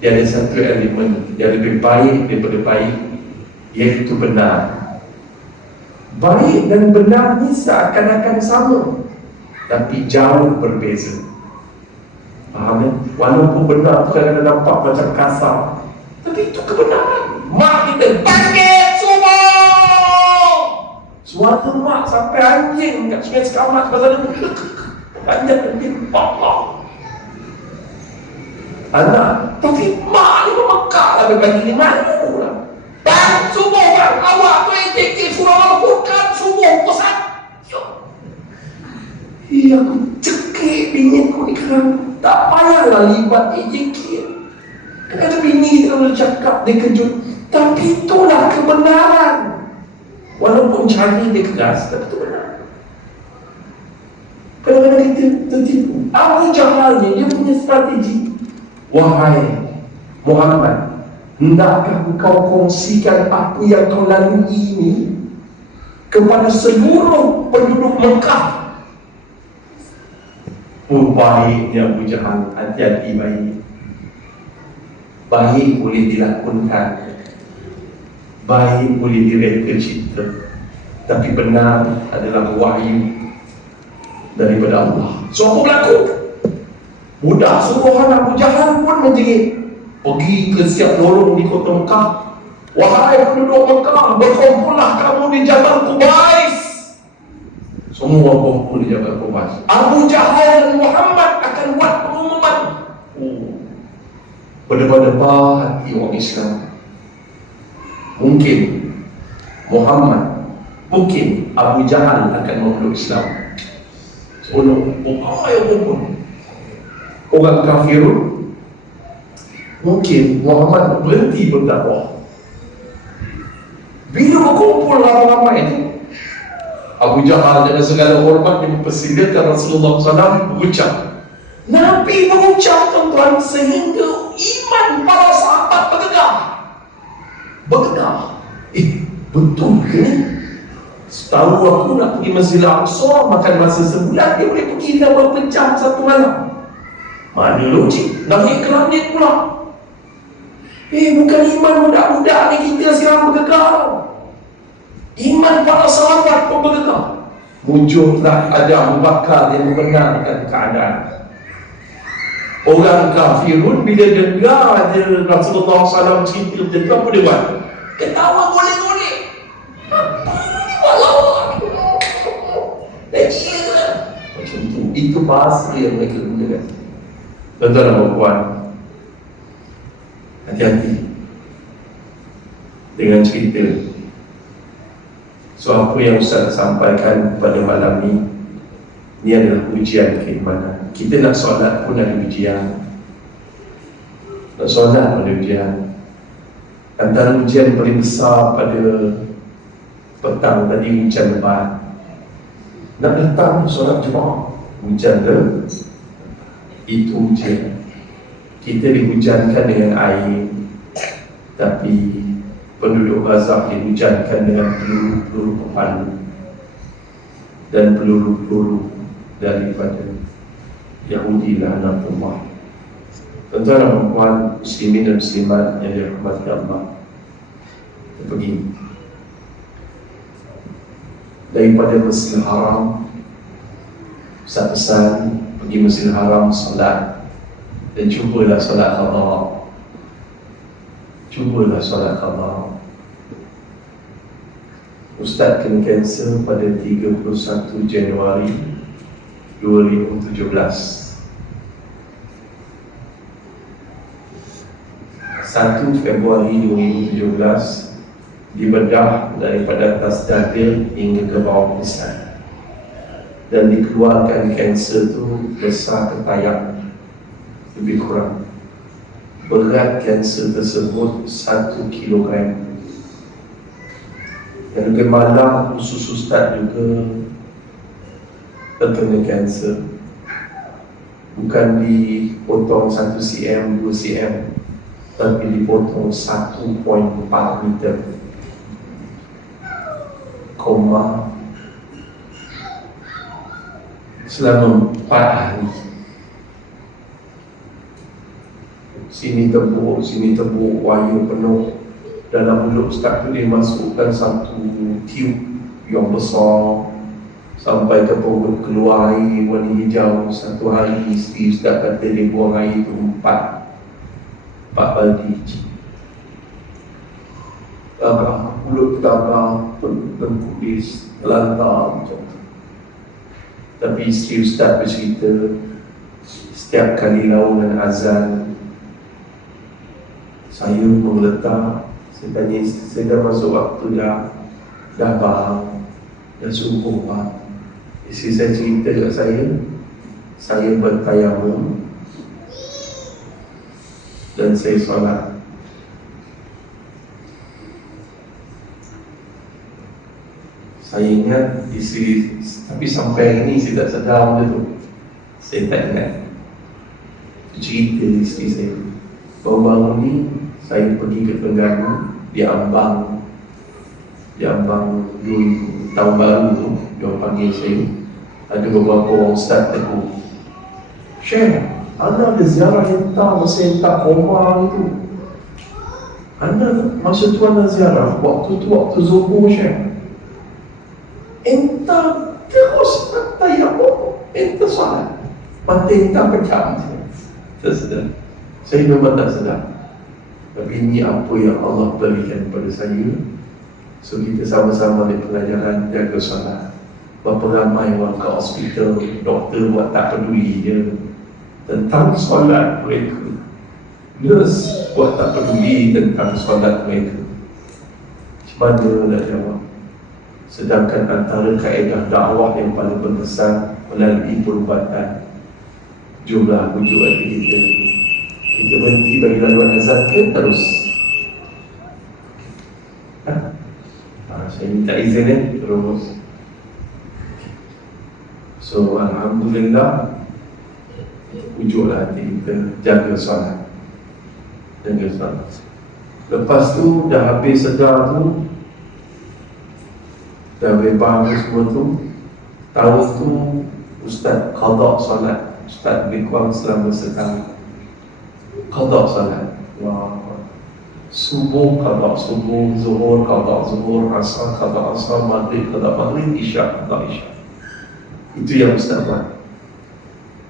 dia ada satu elemen yang lebih baik daripada baik, iaitu benar. Baik dan benar ni seakan-akan sama, tapi jauh berbeza. Faham ya? Walaupun benar tu kadang-kadang nampak macam kasar, tapi itu kebenaran. Mak kita bangkit subuh, suara mak sampai anjing kat Sungai Sekamat pasal dia anjing Allah anak. Tapi mak ni memekak lah pagi ni, malu lah. Bang, subuh bang, awak tu ATK surah Al-Quran subuh pesan. Aku cekik bini aku ni kan, tak payahlah libat AJK. Kadang-kadang bini kita boleh cakap, dia kejut, tapi itulah kebenaran. Walaupun cara dia keras, tapi itu benar. Kadang-kadang kita tertipu. Abu Jahal ni, dia punya strategi. Wahai Muhammad, hendakkah engkau kongsikan apa yang kau lalui ini kepada seluruh penduduk Mekah? Oh, baiknya Abu Jahal, hati-hati baik. Baik boleh dilakonkan, baik boleh direka cipta, tapi benar adalah wahyu daripada Allah. So apa berlaku? Budak suruhan Abu Jahal pun menjerit, pergi ke setiap lorong di kota Mekah. Wahai penduduk Mekah, berkumpullah kamu di Jabal Qubais. Semua kumpul di Jabal Qubais. Abu Jahal dan Muhammad akan buat pengumuman. Berdebar-debar hati orang Islam. Mungkin Muhammad, mungkin Abu Jahal akan memeluk Islam. Sebelum yang kumpul orang kafirun, mungkin Muhammad berhenti berdakwah. Bila berkumpul ramai-ramai itu, Abu Jahal dengan segala hormat yang mempersilakan Rasulullah SAW berucap. Nabi berucap, tuan-tuan, sehingga iman para sahabat bergegar. Betul ke ni? Setahu aku nak pergi Masjidil Aqsa, makan masa sebulan, dia boleh pergi dah berapa jam satu malam. Mana logik? Naik ke langit pula. Bukan iman budak-budak ni kita sekarang bergegar. Iman para sahabat pun bergegar. Muncullah ada Abu Bakar yang membenarkan keadaan. Orang kafirun bila dengar ada Rasulullah SAW cerita macam tu, apa dia buat? Ketawa boleh-boleh. Macam tu. Itu bahasa yang mereka gunakan. Tuan-tuan dan puan, hati-hati dengan cerita. So apa yang Ustaz sampaikan pada malam ni adalah ujian keimanan. Kita nak solat pun ada ujian. Nak solat pun ada ujian. Antara ujian paling besar pada petang tadi, hujan lebat. Nak datang solat Jumaat, hujan ke? Itu ujian. Kita dihujankan dengan air, tapi penduduk Gaza dihujankan dengan peluru-peluru pepalu dan peluru-peluru daripada Yahudi laknatullah. Tuan-tuan dan puan, muslimin dan muslimat yang dirahmati Allah, kita pergi daripada Masjidil Haram. Ustaz pesan pergi Masjidil Haram solat, dan cubalah solat qada. Cubalah solat qada. Ustaz kena cancel pada 31 Januari 2017. 1 Februari 2017 dibedah daripada atas daging hingga ke bawah lisan, dan dikeluarkan kanser tu besar ketayak lebih kurang. Berat kanser tersebut 1 kilogram. Dan juga malam khusus Ustaz juga terkena kanser. Bukan dipotong 1 cm, 2 cm, tapi dipotong 1.4 meter. Koma selama 4 hari. Sini tebuk, wayu penuh. Dalam mulut Ustaz tu dia masukkan satu tube yang besar, sampai ke perut keluar air warna hijau. Satu hari isteri Ustaz kata dia buang air tu empat baldi. Mulut gagah, berkulis, lantar macam tu. Tapi isteri Ustaz bercerita, setiap kali laungan azan, saya meletak. Saya tanya isteri, saya dah masuk waktu dah faham, dah subuh faham. Isteri saya cerita kat saya bertayamum dan saya solat. Saya ingat isteri, tapi sampai hari ini saya tak sedar benda tu. Saya tak ingat. Cerita isteri saya, baru-baru ni saya pergi ke Terengganu, di Ambang 2000 tahun baru tu, dia panggil saya. Ada beberapa orang ustaz tegur, Syekh, anda ada ziarah hentam masa hentam koma itu. Anda masa tu anda ziarah, waktu tu waktu zuhur Syekh. Entah terus tayamum, entah solat, mata entah pecah. Tak sedar. Saya memang tak sedar. Tapi ini apa yang Allah berikan pada saya. So kita sama-sama di pelajaran jaga solat. Berapa ramai orang ke hospital, doktor buat tak peduli dia tentang solat mereka. Nurse buat tak peduli tentang solat mereka. Macam mana nak jawab? Sedangkan antara kaedah dakwah yang paling berkesan melalui perubatan, jumlah wujud hati kita. Kita berhenti bagi laluan azan ke terus? Saya minta izin terus. So alhamdulillah, wujudlah hati kita, jaga solat. Lepas tu dah habis sedar tu, dah faham semua tu, tahun tu Ustaz qada solat. Ustaz lebih kurang selama setahun qada solat. Wah, subuh qada subuh, zuhur qada zuhur, asar qada asar, maghrib qada maghrib, isyak qada isyak. Itu yang Ustaz buat.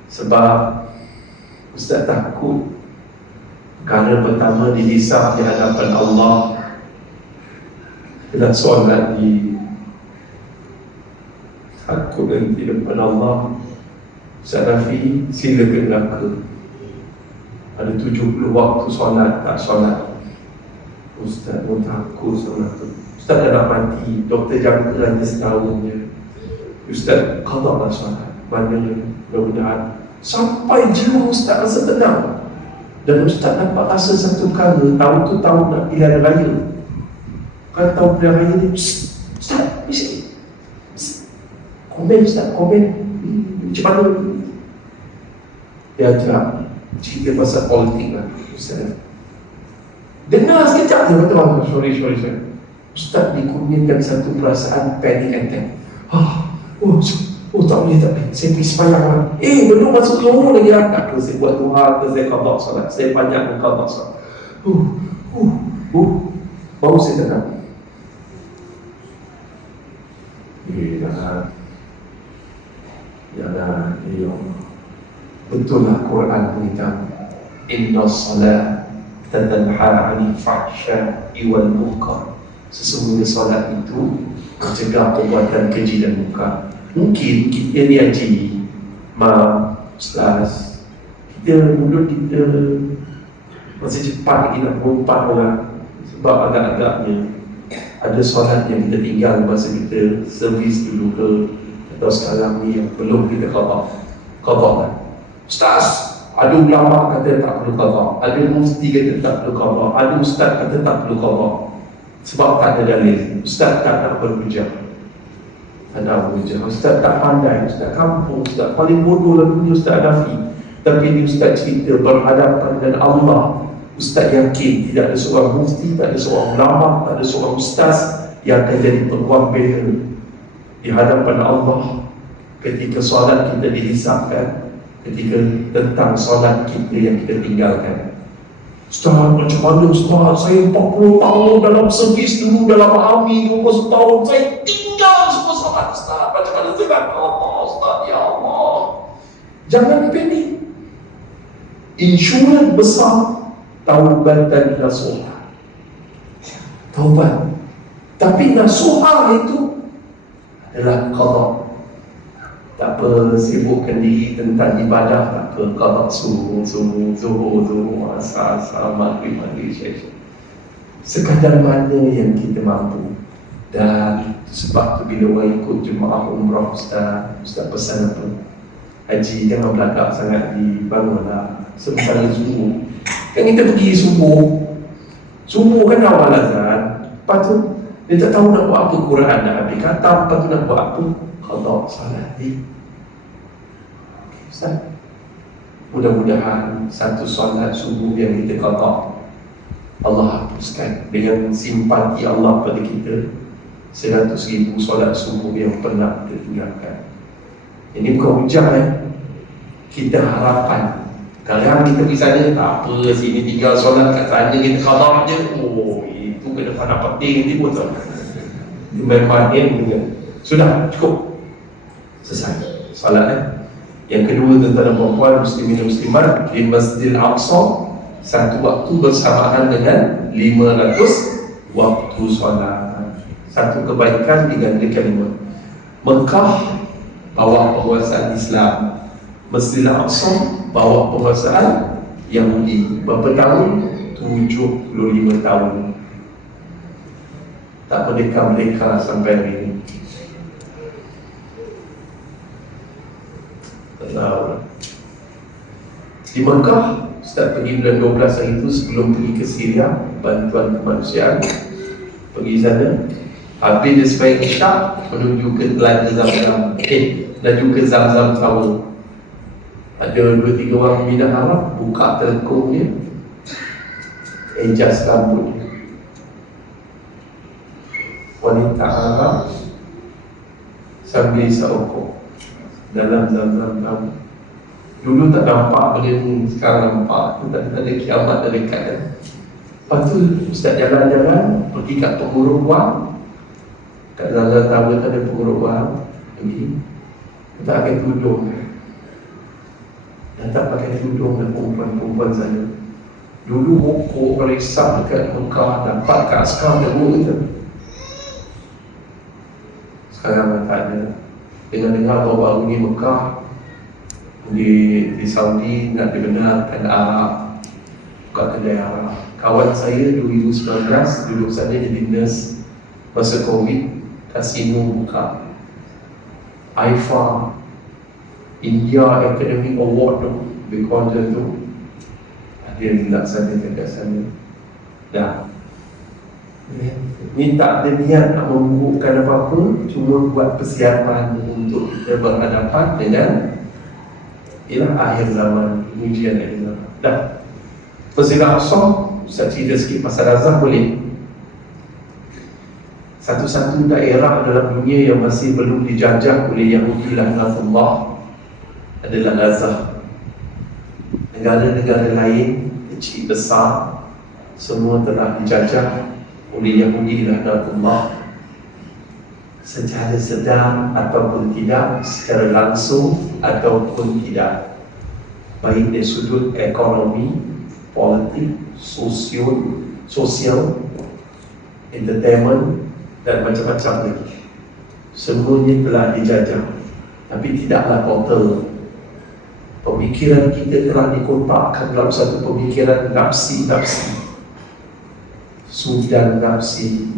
Sebab Ustaz takut perkara pertama dihisap di hadapan Allah, bila solat di takut nanti depan Allah, Ustaz Rafi sila ke neraka. Ada 70 waktu solat tak solat. Ustaz pun takut solat tu. Ustaz dah nak mati, doktor jangka hanya setahun je. Ustaz qada lah solat. Mana mudah-mudahan sampai jiwa Ustaz rasa tenang. Dan Ustaz dapat rasa satu kali, tahun tu tahun nak pilihan raya. Kan tahun pilihan raya ni, Ustaz, mesti komen Ustaz, komen macam mana? Dia ajak cerita pasal politik lah Ustaz. Dengar sekejap je, betul. Sorry Ustaz dikurniakan satu perasaan panic attack. Tak boleh, saya pergi sembahyang lah. Belum masuk rumah lagi lah. Tak ke, saya buat duha ke, saya qada solat, saya panjang qada solat. Baru saya tenang. Jangan, ya Allah. Betul lah Quran beritahu, inna salat tatanha 'anil fahsya'i wal munkar. Sesungguhnya solat itu mencegah perbuatan keji dan munkar. Mungkin kita ni haji, ustaz, kita mulut kita masih cepat lagi nak merumpat orang. Sebab agak-agaknya ada solat yang kita tinggal masa kita servis dulu ke, atau sekarang ni yang belum kita qada lah. Ustaz, ada ulama kata tak perlu qada, ada mufti kata tak perlu qada, ada ustaz kata tak perlu qada. Sebab tak ada dalil. Ustaz tak nak berhujah. Tak ada berhujah. Ustaz tak pandai, ustaz kampung, ustaz paling bodoh dalam dunia, Ustaz Rafi. Tapi ni ustaz cerita berhadapan dengan Allah. Ustaz yakin tidak ada seorang mufti, tak ada seorang ulama, tak ada seorang ustaz yang akan jadi peguam bela di hadapan Allah ketika solat kita dihisapkan, ketika tentang solat kita yang kita tinggalkan. Ustaz, macam mana Ustaz? Saya 40 tahun dalam servis dulu, dalam army 20 tahun, saya tinggal Jangan dipendek. Insurans besar, taubatan nasuha. Taubat. Tapi nasuha itu adalah qada. Tak apa, sibukkan diri tentang ibadah, tak apa, qada subuh, zuhur, asar, maghrib, isya. Sekadar mana yang kita mampu. Dan sebab tu bila orang ikut jemaah umrah, Ustaz pesan apa? Haji jangan belakang sangat dibangunlah sebentar lagi subuh. Kan kita pergi subuh kan awal azan. Lepas tu dia tak tahu nak buat apa, Quran dah habis khatam, lepas tu nak buat apa? Qada salat ni. Ustaz, mudah-mudahan satu solat subuh yang kita qada Allah hapuskan dengan simpati Allah pada kita 100,000 solat subuh yang pernah kita tinggalkan. Ini bukan hujah kita harapan. Kadang kita pergi sana, tak apa, sini tinggal solat kat sana kita qada je. Oh, itu ke depan apa penting ni pun tak. Main-main juga. Sudah, cukup. Selesai solat. Yang kedua, tuan-tuan dan puan-puan, muslimin dan muslimat, di Masjidil Aqsa satu waktu bersamaan dengan 500 waktu solat. Satu kebaikan digandakan 5. Mekah bawa penguasaan Islam, Masjidil Aqsa bawa penguasaan Yahudi. Berapa tahun? 75 tahun. Tak merdeka sampai hari ini. Tak tahu. Di Mekah, Ustaz pergi bulan 12 hari itu sebelum pergi ke Syria, bantuan kemanusiaan. Pergi sana, habis dia sembahyang isyak, menuju ke Telaga Zam-Zam. Menuju ke Zam-Zam Tower. Ada 2-3 orang minat Arab buka telekung dia, adjust rambut dia. Wanita Arab sambil isap dalam Zam-Zam Tower. Dulu tak nampak benda ni, sekarang nampak. Tak ada kiamat dah dekat kan. Lepas tu Ustaz jalan-jalan pergi kat pengurus wang. Kat Zam-Zam Tower tu ada pengurus wang. Pergi tak pakai tudung. Dan tak pakai tudung dan perempuan-perempuan sana. Dulu pokok perisap dekat Mekah, dapat kat askar teruk je. Sekarang tak ada. Dengar-dengar baru-baru ni Mekah di Saudi nak dibenarkan Arab, buka kedai Arab. Kawan saya 2019 duduk sana jadi nurse. Masa Covid, kasino buka. IFA, India Academy Award tu, lebih kurang macam tu. Dia dilaksanakan kat sana. Dah. Ni tak ada niat nak memburukkan apa-apa, cuma buat persiapan untuk kita berhadapan dengan ialah akhir zaman, ujian akhir zaman. Dah. Masjidil Aqsa, saya cerita sikit pasal azab boleh. Satu-satu daerah dalam dunia yang masih belum dijajah oleh Yahudi laknatullah adalah Gaza. Negara-negara lain, kecil besar, semua telah dijajah oleh Yahudi laknatullah secara sedar ataupun tidak, secara langsung ataupun tidak, baik dari sudut ekonomi, politik, sosial, entertainment dan macam-macam lagi. Semuanya telah dijajah, tapi tidaklah total. Pemikiran kita telah dikompakkan dalam satu pemikiran nafsi-nafsi. Sudan nafsi,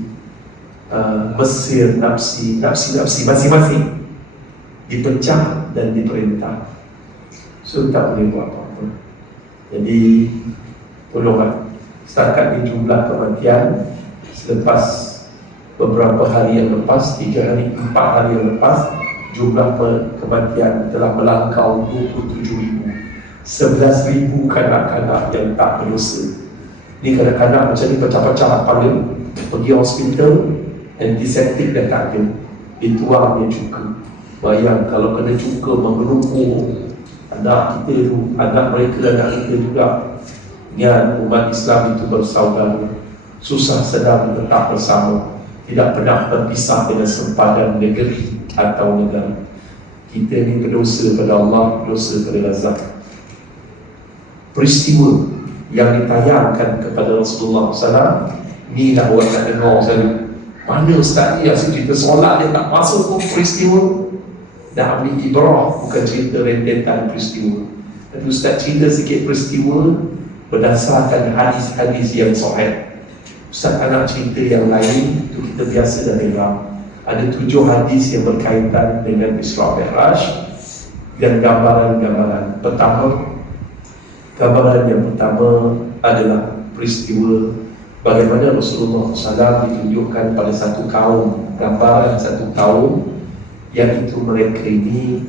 Mesir nafsi masing-masing dipecah dan diperintah. So tak boleh buat apa-apa. Jadi tolonglah, setakat di jumlah kematian selepas beberapa hari yang lepas, 3 hari, 4 hari yang lepas, jumlah kematian telah melangkau 27,000. 11,000 kanak-kanak yang tak berdosa. Ni kanak-kanak macam ni pecah-pecah kepala, pergi hospital, antiseptik dah tak ada, dituang dia cuka. Bayang kalau kena cuka mengelumpur anak kita tu, anak mereka, anak kita juga. Ingat umat Islam itu bersaudara, susah sedang tetap bersama, tidak pernah berpisah dengan sempadan negeri atau negara. kita ni berdosa pada Allah, berdosa pada lazat. Peristiwa yang ditayangkan kepada Rasulullah SAW ni lah orang nak dengar selalu. Mana ustaz ni asyik cerita solat dia tak masuk pun peristiwa. Dah ambil ibrah, bukan cerita rentetan peristiwa. Tapi ustaz cerita sikit peristiwa berdasarkan hadis-hadis yang sahih. Ustaz tak nak cerita yang lain, itu kita biasa dah dengar. Ada 7 hadis yang berkaitan dengan Isra Mi'raj dan gambaran-gambaran. Gambaran yang pertama adalah peristiwa bagaimana Rasulullah SAW ditunjukkan pada satu kaum, gambaran satu kaum yang itu mereka ini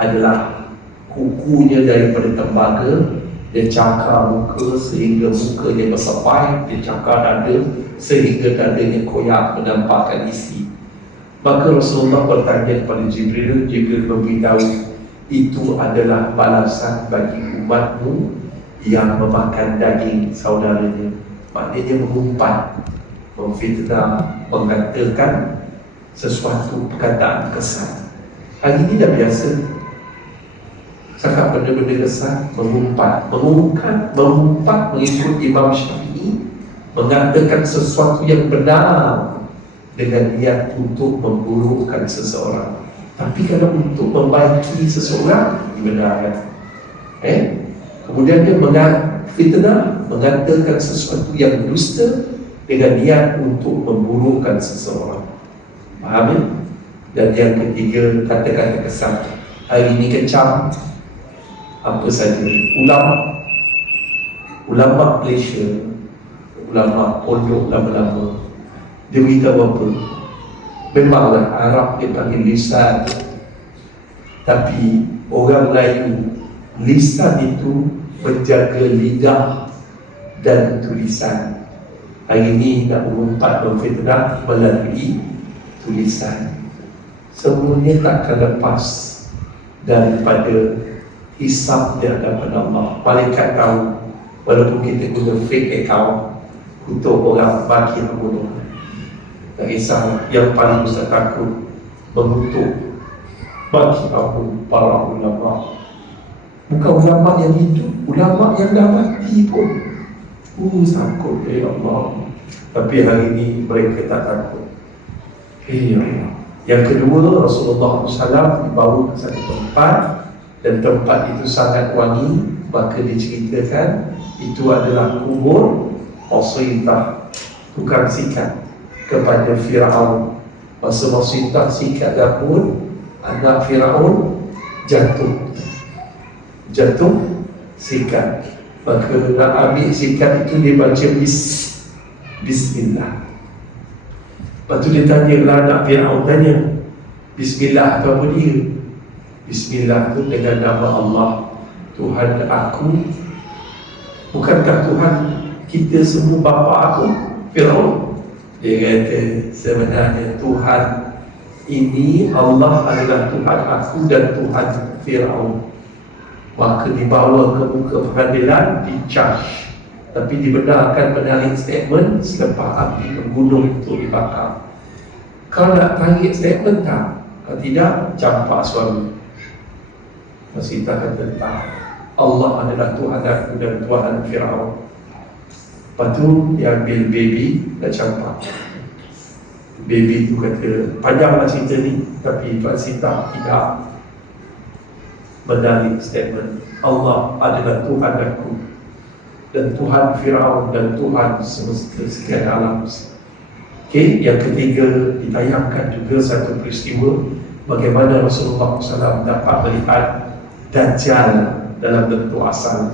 adalah kukunya daripada tembaga. Dia cakar muka sehingga mukanya bersepai, dia cakar dada sehingga dadanya koyak menampakkan isi. Maka Rasulullah bertanya kepada Jibril, Jibril memberitahu itu adalah balasan bagi umatmu yang memakan daging saudaranya. Maknanya mengumpat, memfitnah, mengatakan sesuatu perkataan kesan. Hari ini dah biasa cakap benda-benda kesan, mengumpat mengikut Imam Syafi'i, mengatakan sesuatu yang benar dengan niat untuk memburukkan seseorang. Tapi kalau untuk membaiki seseorang, dibenarkan. Kemudian dia fitnah, mengatakan sesuatu yang dusta dengan niat untuk memburukkan seseorang. Faham ya? Dan yang ketiga, kata-kata kesan. Hari ini kecam apa saja. Ulama Malaysia, ulama pondok lama-lama, dia beritahu apa? Memanglah Arab dia panggil lisan, tapi orang Melayu lisan itu menjaga lidah dan tulisan. Hari ini nak mengumpat memfitnah melalui tulisan. Semuanya takkan lepas daripada hisab di hadapan Allah. Malaikat tahu, walaupun kita guna fake account untuk orang bagi bunuh. Tak kisah, yang paling besar takut mengutuk bagi ampun para ulama. Bukan ulama yang hidup, ulama yang dah mati pun takut, ya Allah. Tapi hari ini mereka tak takut. Ya Allah. Yang kedua, Rasulullah SAW dibawa ke satu tempat, dan tempat itu sangat wangi. Maka diceritakan itu adalah kubur Wasitah, tukang sikat kepada Fir'aun. Masa Wasitah sikat dapur, anak Fir'aun jatuh sikat. Maka nak ambil sikat itu, dia baca Bismillah. Lepas tu dia tanyalah anak Fir'aun, tanya Bismillah tu apa dia? Bismillah tu dengan nama Allah, Tuhan aku. Bukankah Tuhan kita semua bapa aku? Fir'aun. Dia kata sebenarnya Tuhan ini, Allah adalah Tuhan aku dan Tuhan Fir'aun. Maka dibawa ke muka pengadilan, di-charge. Tapi dibenarkan menarik statement selepas api menggunung itu dibakar. Kalau nak tarik statement tak? Kalau tidak, campak suami. Masih tak kata tak, Allah adalah Tuhan aku dan Tuhan Fir'aun. Lepas tu dia ambil baby dan campak. Baby tu kata, panjanglah cerita ni, tapi Pak Sita tidak menarik statement. Allah adalah Tuhan aku dan Tuhan Fir'aun dan Tuhan semesta sekian alam. Okey, yang ketiga, ditayangkan juga satu peristiwa bagaimana Rasulullah SAW dapat melihat Dajjal dalam bentuk asal.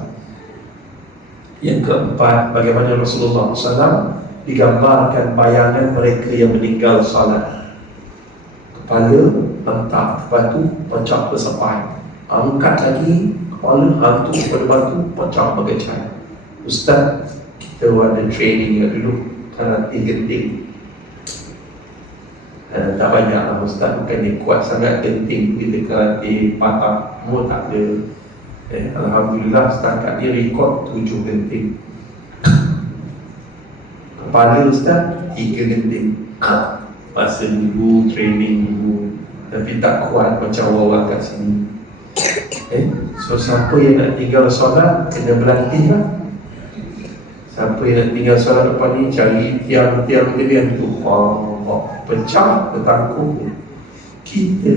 Yang keempat, bagaimana Rasulullah SAW digambarkan bayangan mereka yang meninggal salat. Kepala hentak batu, pecah bersepai. Angkat lagi kepala, hantu pada batu, pecah bergecar. Ustaz, kita ada training dulu karate genting. Tak banyak lah Ustaz, bukan dia kuat sangat genting. Kita karate patah, semua tak ada. Alhamdulillah setakat ni rekod 7 genting. Kepala Ustaz 3 genting. Masa dulu training dulu tapi tak kuat macam orang kat sini. So siapa yang nak tinggal solat kena berlatih lah. Siapa yang nak tinggal solat depan ni cari tiang-tiang kalian tu, pecah ketangkuk. Kita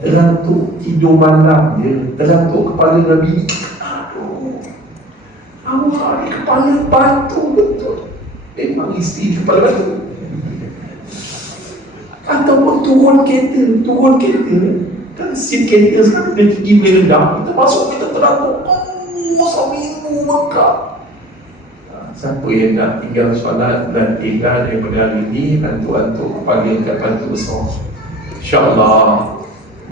terantuk tidur malam je, terantuk kepala Nabi. Aduh, awak ni kepala batu betul. Memang isteri kepala batu. Ataupun turun kereta kan seat kereta sekarang dia tinggi boleh rendah, kita masuk kita terantuk, sambil Mekah. Siapa yang nak tinggal solat dan tinggal daripada hari ini hantu-hantu kepala kat batu besar, InsyaAllah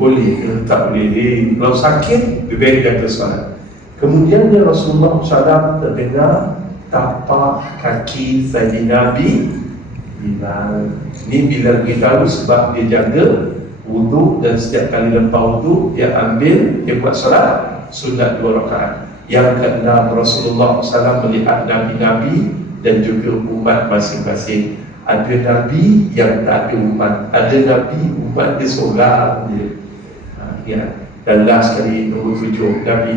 boleh ke tak boleh. Kalau sakit lebih baik dia solat. Kemudian Rasulullah SAW terdengar tapak kaki Sayyidina Bilal. Ini Bilal beritahu sebab dia jaga wuduk dan setiap kali lepas wuduk dia ambil, dia buat solat sunat 2 rakaat. Yang keenam, Rasulullah SAW melihat Nabi-Nabi dan juga umat masing-masing. Ada Nabi yang tak ada umat, ada Nabi umat dia seorang je. Ya. Dan last sekali nombor 7, Nabi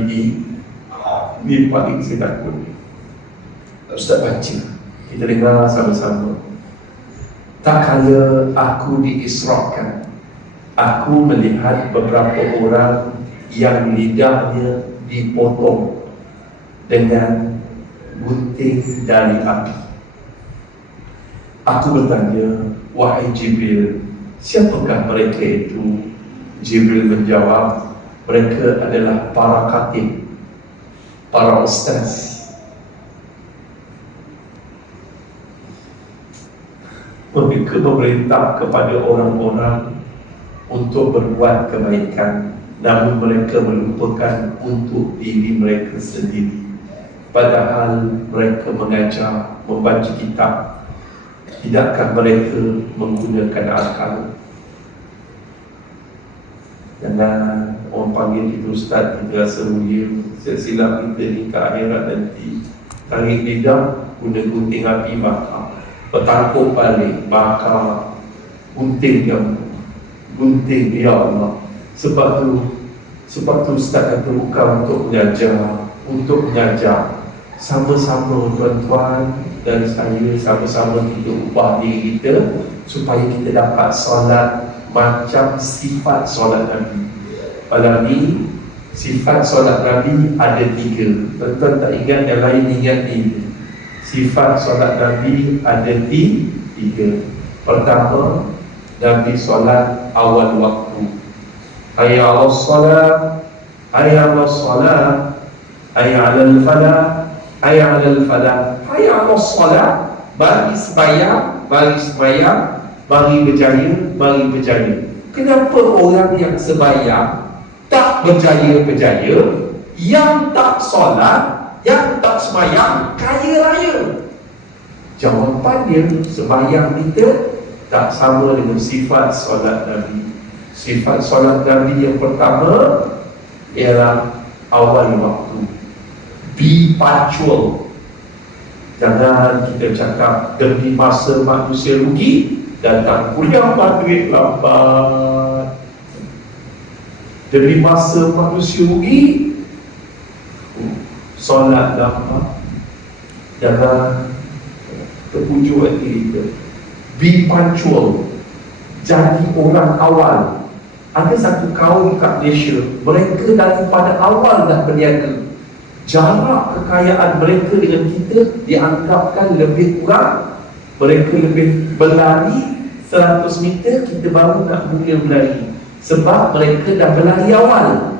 ni paling saya takut. Ustaz baca, kita dengar sama-sama. Tak kala aku diisrakan, aku melihat beberapa orang yang lidahnya dipotong dengan gunting dari api. Aku bertanya, wahai Jibril, siapakah mereka itu? Jibril menjawab, mereka adalah para khatib, para ustaz. Mereka memerintah kepada orang-orang untuk berbuat kebaikan, namun mereka melupakan untuk diri mereka sendiri. Padahal mereka mengajar, membaca kitab. Tidakkah mereka menggunakan akal? Jangan orang panggil kita ustaz, kita rasa mulia. Silap kita ni ke akhirat nanti. Tarik lidah, guna gunting api bakar. Bertangkup balik, bakar. Gunting ya Allah. Sebab tu ustaz kata bukan untuk mengajar, sama-sama tuan-tuan dan saya, sama-sama kita ubah diri kita supaya kita dapat solat macam sifat solat Nabi. Pada ni sifat solat Nabi ada 3. Tuan-tuan tak ingat yang lain, ingat ni. Sifat solat Nabi ada 3. Pertama, Nabi solat awal waktu. Hayya 'alas salat, hayya 'alas salat, hayya 'alal falah, hayya 'alal falah. Hayya 'alas salat, bagi sembahyang, bagi berjaya. Kenapa orang yang sembahyang tak berjaya-berjaya, yang tak solat, yang tak sembahyang kaya raya? Jawapannya, sembahyang kita tak sama dengan sifat solat Nabi. Sifat solat Nabi yang pertama ialah awal waktu. Be punctual. Jangan kita cakap demi masa manusia rugi, datang kuliah maghrib lambat. Demi masa manusia rugi, solat lambat. Jangan terpujuk hati kita. Be punctual. Jadi orang awal. Ada satu kaum kat Malaysia, mereka daripada awal dah berniaga. Jarak kekayaan mereka dengan kita dianggapkan lebih kurang. Mereka lebih berlari 100 meter, kita baru nak mula berlari. Sebab mereka dah berlari awal,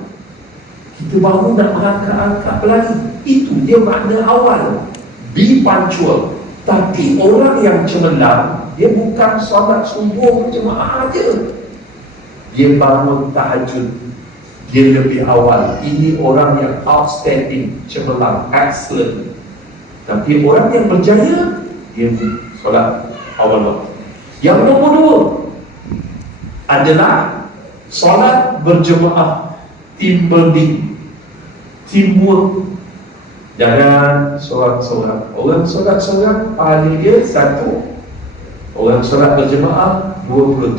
kita baru nak merangkak-angkat berlari. Itu dia makna awal. Be punctual. Tapi orang yang cemerlang, dia bukan solat subuh berjemaah aja, dia bangun tahajud, dia lebih awal. Ini orang yang outstanding, cemerlang, excellent. Tapi orang yang berjaya, dia solat awal waktu. Yang nombor 2 adalah solat berjemaah, team building, teamwork. Jangan solat seorang. Orang solat seorang pahala dia 1. Orang solat berjemaah 27.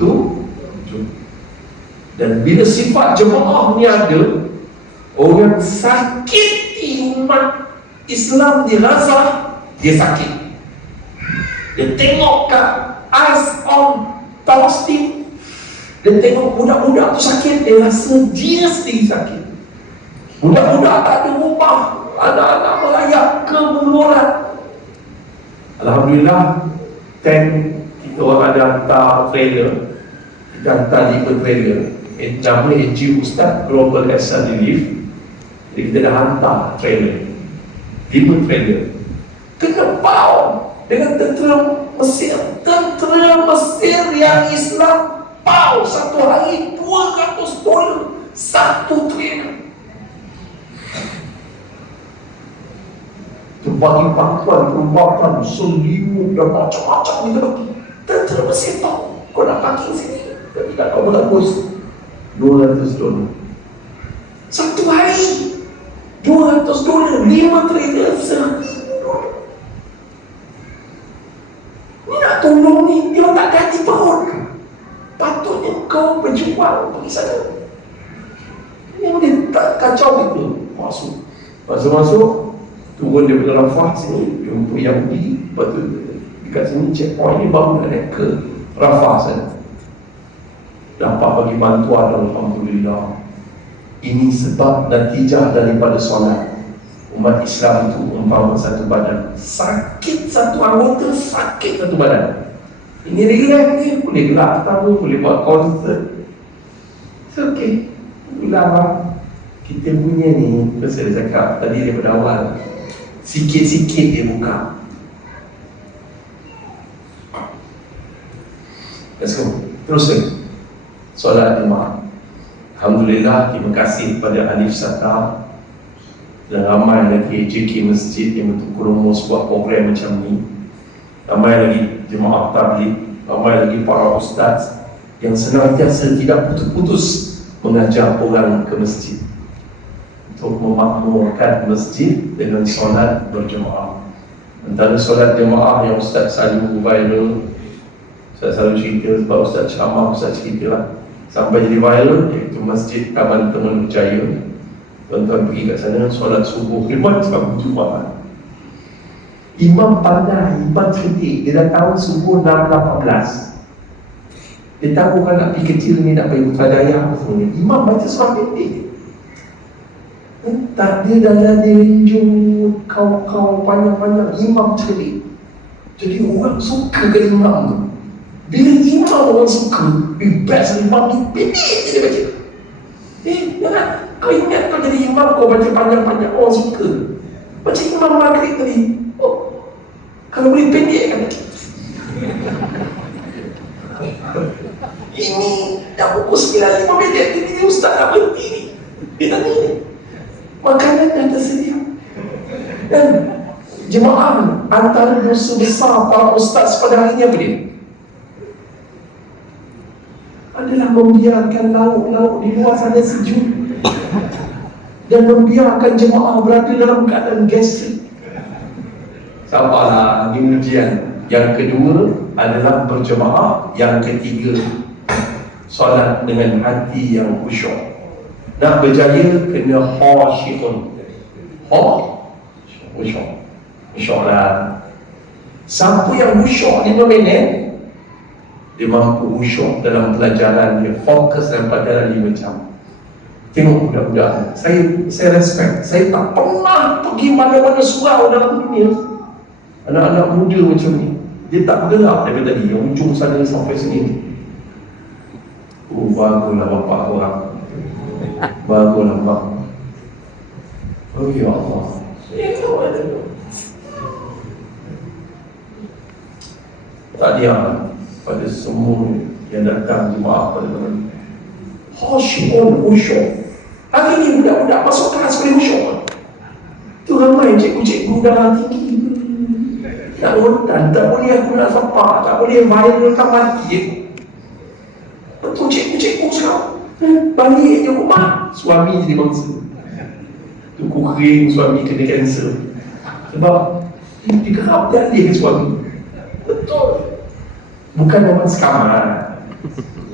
Dan bila sifat jemaah ni ada, orang sakit iman Islam di Gaza, dia sakit. Dia tengok kat eyes on Palestine, dia tengok budak-budak tu sakit, dia rasa dia sendiri sakit. Budak-budak tak ada rumah, anak-anak melayang kemeluran. Alhamdulillah, kita orang ada hantar trailer. Kita hantar 5 trailer. Nama NGO Ustaz Global Action Relief. Jadi kita dah hantar trailer 5 trailer. Kena bau dengan tentera Mesir. Tentera Mesir yang Islam bau satu hari $200 satu trailer. Bagi bantuan perubatan, selimut dan macam-macam kita bagi. Tentera Mesir tahu kau nak parking sini, tapi tak kau bagus $200 satu hari. $200, 5 trailer, $100. Ni nak tolong ni, dia tak gaji perut. Patutnya kau berjuang pergi sana. Ini dia tak kacau itu. Masuk turun daripada Rafah sini, jumpa Yahudi, lepas tu dekat sini checkpoint ni baru nak naik ke Rafah sana. Dapat bagi bantuan, alhamdulillah. Ini sebab natijah daripada solat. Umat Islam itu umpama satu badan. Sakit satu anggota, sakit satu badan. Ini relax ni, boleh gerak tamu, boleh buat konsert. It's okay. Ulama kita punya ni, saya cakap tadi daripada awal, sikit-sikit dia buka. Let's go. Teruskan solat jemaah. Alhamdulillah, terima kasih kepada Alif Sata dan ramai lagi JK Masjid yang betul rumus buat program macam ni. Ramai lagi jemaah tabligh, ramai lagi para ustaz yang senantiasa tidak putus-putus mengajar orang ke masjid untuk memakmurkan masjid dengan solat berjemaah. Antara solat jemaah yang Ustaz selalu viral, Ustaz selalu cerita sebab Ustaz ceramah, Ustaz cerita lah sampai jadi viral, iaitu Masjid Taman Teman Berjaya. Tuan-tuan pergi kat sana, solat subuh lewat sebab Jumaat. Imam pandai, imam cerdik, dia dah tahu subuh 6.18. Dia tahu kan nak pergi kecil ni, nak pergi Putrajaya apa semua ni. Imam baca surah pendek. Tak, dia dah ada rinjut kawan-kawan panjang-panjang. Imam cerdik. Jadi orang suka ke imam tu. Bila imam orang suka, best imam ni pendek je dia baca. Jangan kau ingat kau jadi imam, kau baca panjang-panjang, orang suka. Baca Imam Maghrib tadi, oh, kalau boleh pendek kan baca. Ini dah pukul 9.05 minit, ini ustaz nak berhenti ni. Dia tanya ni, makanan dah tersedia. Dan jemaah, antara dosa besar para ustaz pada hari ini apa dia? Adalah membiarkan lauk-lauk di luar sana sejuk dan membiarkan jemaah berada dalam keadaan gastrik. Sabarlah, ini ujian. Yang kedua adalah berjemaah. Yang ketiga, solat dengan hati yang khusyuk. Nak berjaya kena khasyi'un. Khusyuk. Khusyuk lah. Siapa yang khusyuk 5 minit, dia mampu khusyuk dalam pelajaran, dia fokus dalam pelajaran 5 jam. Tengok budak-budak, saya respect. Saya tak pernah pergi mana-mana surau dalam dunia. Anak-anak muda macam ni, dia tak bergerak daripada tadi, yang ujung sana sampai sini. Oh, baguslah bapak orang. Baguslah mak. Oh ya Allah. Tak diam pada semua yang datang jemaah pada malam. Khusyuk, khusyuk. Hari ni budak-budak masuk kelas boleh khusyuk. Tu ramai cikgu-cikgu darah tinggi. Tak rotan, tak boleh aku nak sepak, tak boleh viral tak mati. Betul cikgu-cikgu sekarang. Balik je rumah, suami jadi bangsa. Tuku kering, suami kena kanser. Sebab dia kerap dia alih ke suami. Betul. Bukan orang sekamar.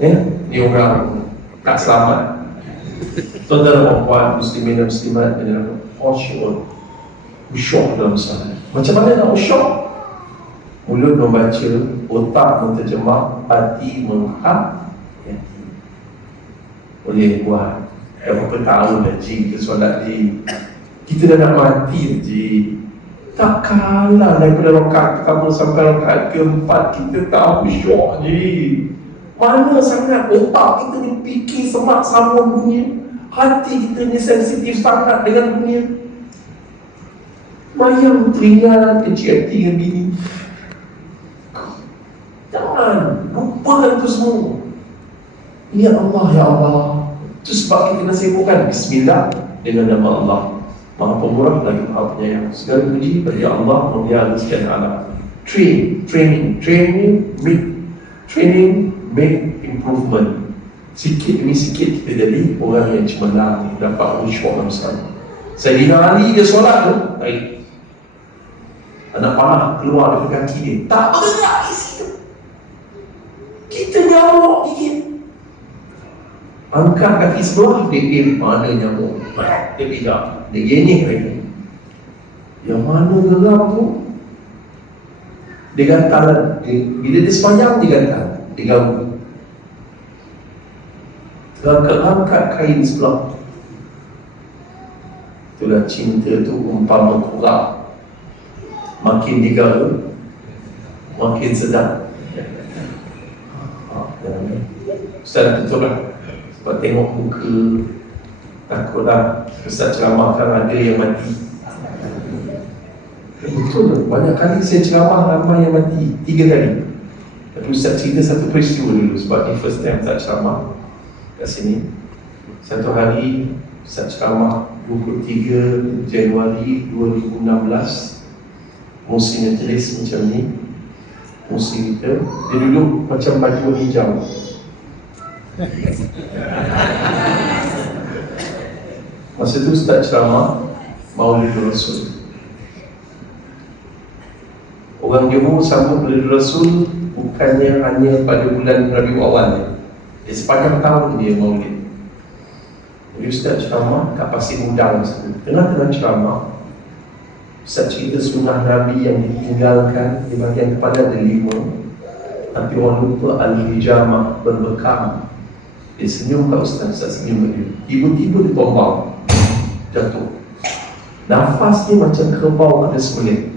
Ni orang tak selamat. Tuan-tuan dan puan muslimin dan muslimat dengan khusyuk dalam solat. Macam mana nak khusyuk? Mulut membaca, otak menterjemah, hati menghayati. Boleh buat. Berapa tahun dah kita solat kita dah nak mati tak kalah daripada rakaat pertama sampai rakaat keempat. Kita tak khusyuk mana sangat otak kita ni fikir semak sambung dunia, hati kita ni sensitif sangat dengan dunia. Mayang teringat kecil hati dengan bini, jangan lupa itu semua. Ya Allah, ya Allah. Itu sebab kita kena sibukkan Bismillah dengan nama Allah, Maha Pemurah lagi Maha Penyayang. Segala puji bagi Allah Mulia sekalian alam. Training make improvement. Sikit demi sikit kita jadi orang yang cemerlang, dapat khusyuk dalam solat. Sayyidina Ali dia solat tu, baik, anak panah keluar dari kaki dia, tak bergerak di situ. Kita nyamuk gigit, angkat kaki sebelah, dia mana nyamuk, dia pegang, dia genik lagi. Yang mana geram tu, dia gantal. Bila dia sepanjang, dia gantal, dia ganggu. Angkat kain sebelah. Itulah cinta tu umpama kurang, makin diganggu makin sedap. Ustaz betul lah, sebab tengok muka takutlah Ustaz ceramahkan ada yang mati. Betul lah, banyak kali saya ceramah ramai yang mati, 3 kali. Tapi Ustaz cerita satu peristiwa dulu, sebab ni first time Ustaz ceramah kat sini. Satu hari Ustaz ceramah 23 Januari 2016. Musim yang tulis macam ni, musim kita, dia duduk macam baju hijau. Masa tu Ustaz ceramah Maulid Rasul. Orang Johor sambut Maulid Rasul bukannya hanya pada bulan Rabiul Awal, sepanjang tahun dia Maulid. Jadi Ustaz ceramah kat Pasir Gudang masa tu. Tengah-tengah ceramah, Ustaz cerita sunnah Nabi yang ditinggalkan di bahagian kepala ada 5, tapi orang lupa al-hijamah, berbekam. Dia senyum kat Ustaz senyum kat dia. Tiba-tiba dia tombang, jatuh. Nafas dia macam kerbau kena sembelih.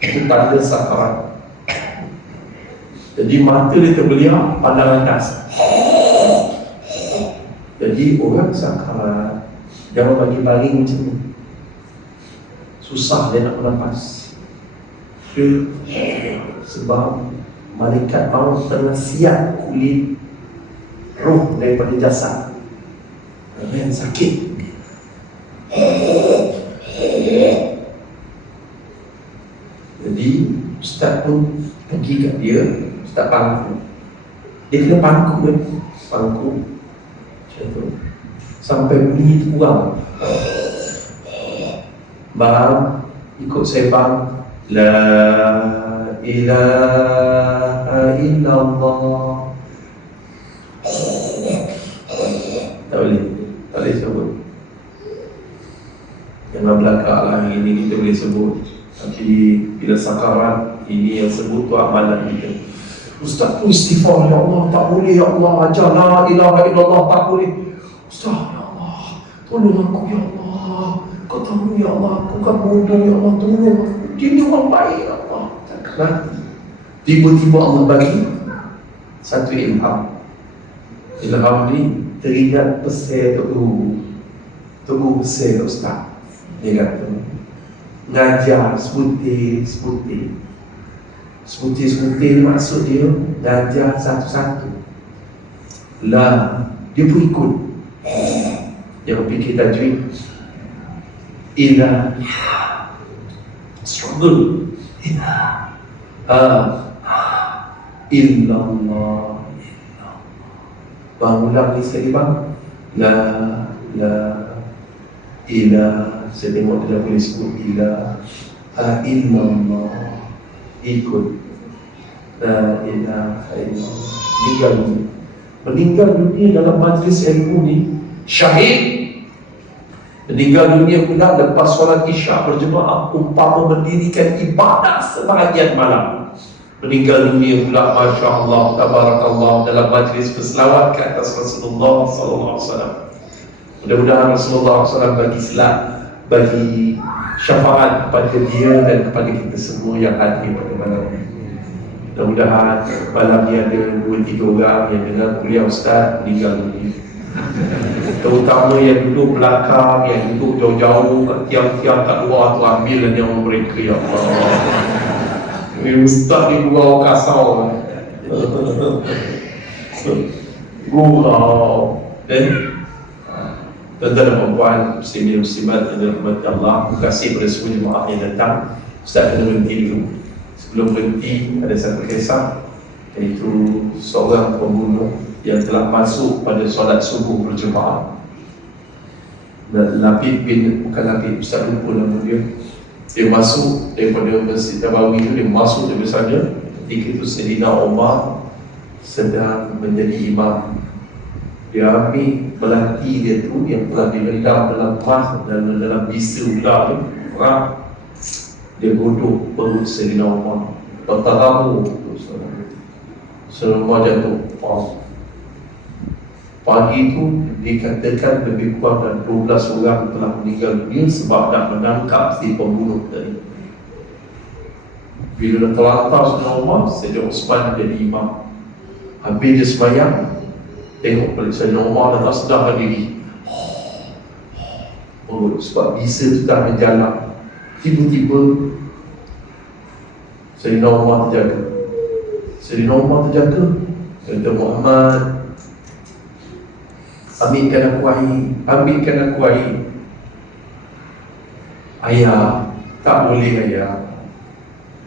Itu tanda sakarat. Jadi mata dia terbelia, pandang atas. Jadi orang sakarat jangan bagi baring macam ni, susah dia nak bernafas. Sebab malaikat maut tengah siap kulit roh daripada jasad. Yang sakit. Jadi Ustaz pun pergi kat dia, Ustaz pangku. Dia kena pangku kan, pangku macam tu sampai bunyi tu kurang. Bang, ikut saya bang. La ilaha illallah. Tak boleh sebut. Jangan belakang lah, yang ini kita boleh sebut. Tapi bila sakarat, ini yang sebut tu amalan kita. Ustaz tu istighfar, ya Allah, tak boleh ya Allah, ajar la ilaha illallah, tak boleh. Ustaz, ya Allah, tolong aku ya Allah. Kau tahu ya Allah, aku kan bodoh ya Allah, tolong aku. Dia ni orang baik ya Allah. Takkan tiba-tiba Allah bagi satu ilham. Ilham ni teringat pesan Teguh pesan Ustaz. Dia kata ngajar sebutir maksud dia ngajar satu-satu. Lah, dia pun ikut. Dia fikir tajwid. Ila struggle. Illallah. Bang ulang ni sekali bang. La ila. Saya tengok dia dah boleh sebut ila. Illallah. Ikut. La ilaha illallah. Meninggal dunia dalam majlis ilmu ni syahid. Meninggal dunia pula lepas solat isyak berjemaah umpama mendirikan ibadah sebahagian malam. Meninggal dunia pula Masya Allah, Tabarakallah dalam majlis berselawat ke atas Rasulullah SAW. Mudah-mudahan Rasulullah SAW bagi syafaat kepada dia dan kepada kita semua yang hadir pada malam ini. Mudah-mudahan malam ni ada 2-3 orang yang dengar kuliah Ustaz meninggal dunia. Terutama yang duduk belakang, yang duduk jauh-jauh kat tiang-tiang kat luar tu, ambillah nyawa mereka ya Allah. Ustaz ni gurau kasau. Gurau. Dan tuan-tuan dan puan-puan, muslimin muslimat yang dirahmati Allah, terima kasih kepada semua jemaah yang datang. Ustaz kena berhenti dulu. Sebelum berhenti ada satu kisah, iaitu seorang pembunuh yang telah masuk pada solat subuh berjemaah. Labid bin, bukan Labid, Ustaz lupa nama dia. Dia masuk daripada Masjid Nabawi itu, dia masuk dari sana. Ketika itu Sayyidina Umar sedang menjadi imam. Dia ambil melati dia tu yang telah direndam dalam emas dan dalam bisa ular tu, dia godok perut Sayyidina Umar. Bertaramu semua jatuh. Pagi itu dikatakan lebih kurang dan 12 orang telah meninggal dunia sebab nak menangkap si pembunuh tadi. Bila dah terlantar Sayyidina Umar, Sayyidina Osman jadi imam. Habis dia sembahyang, tengok balik Sayyidina Umar dah sedar diri. Sebab bisa tu tak berjalan. Tiba-tiba Sayyidina Umar terjaga. Kata Muhammad, ambilkan aku air. Ayah, tak boleh ayah.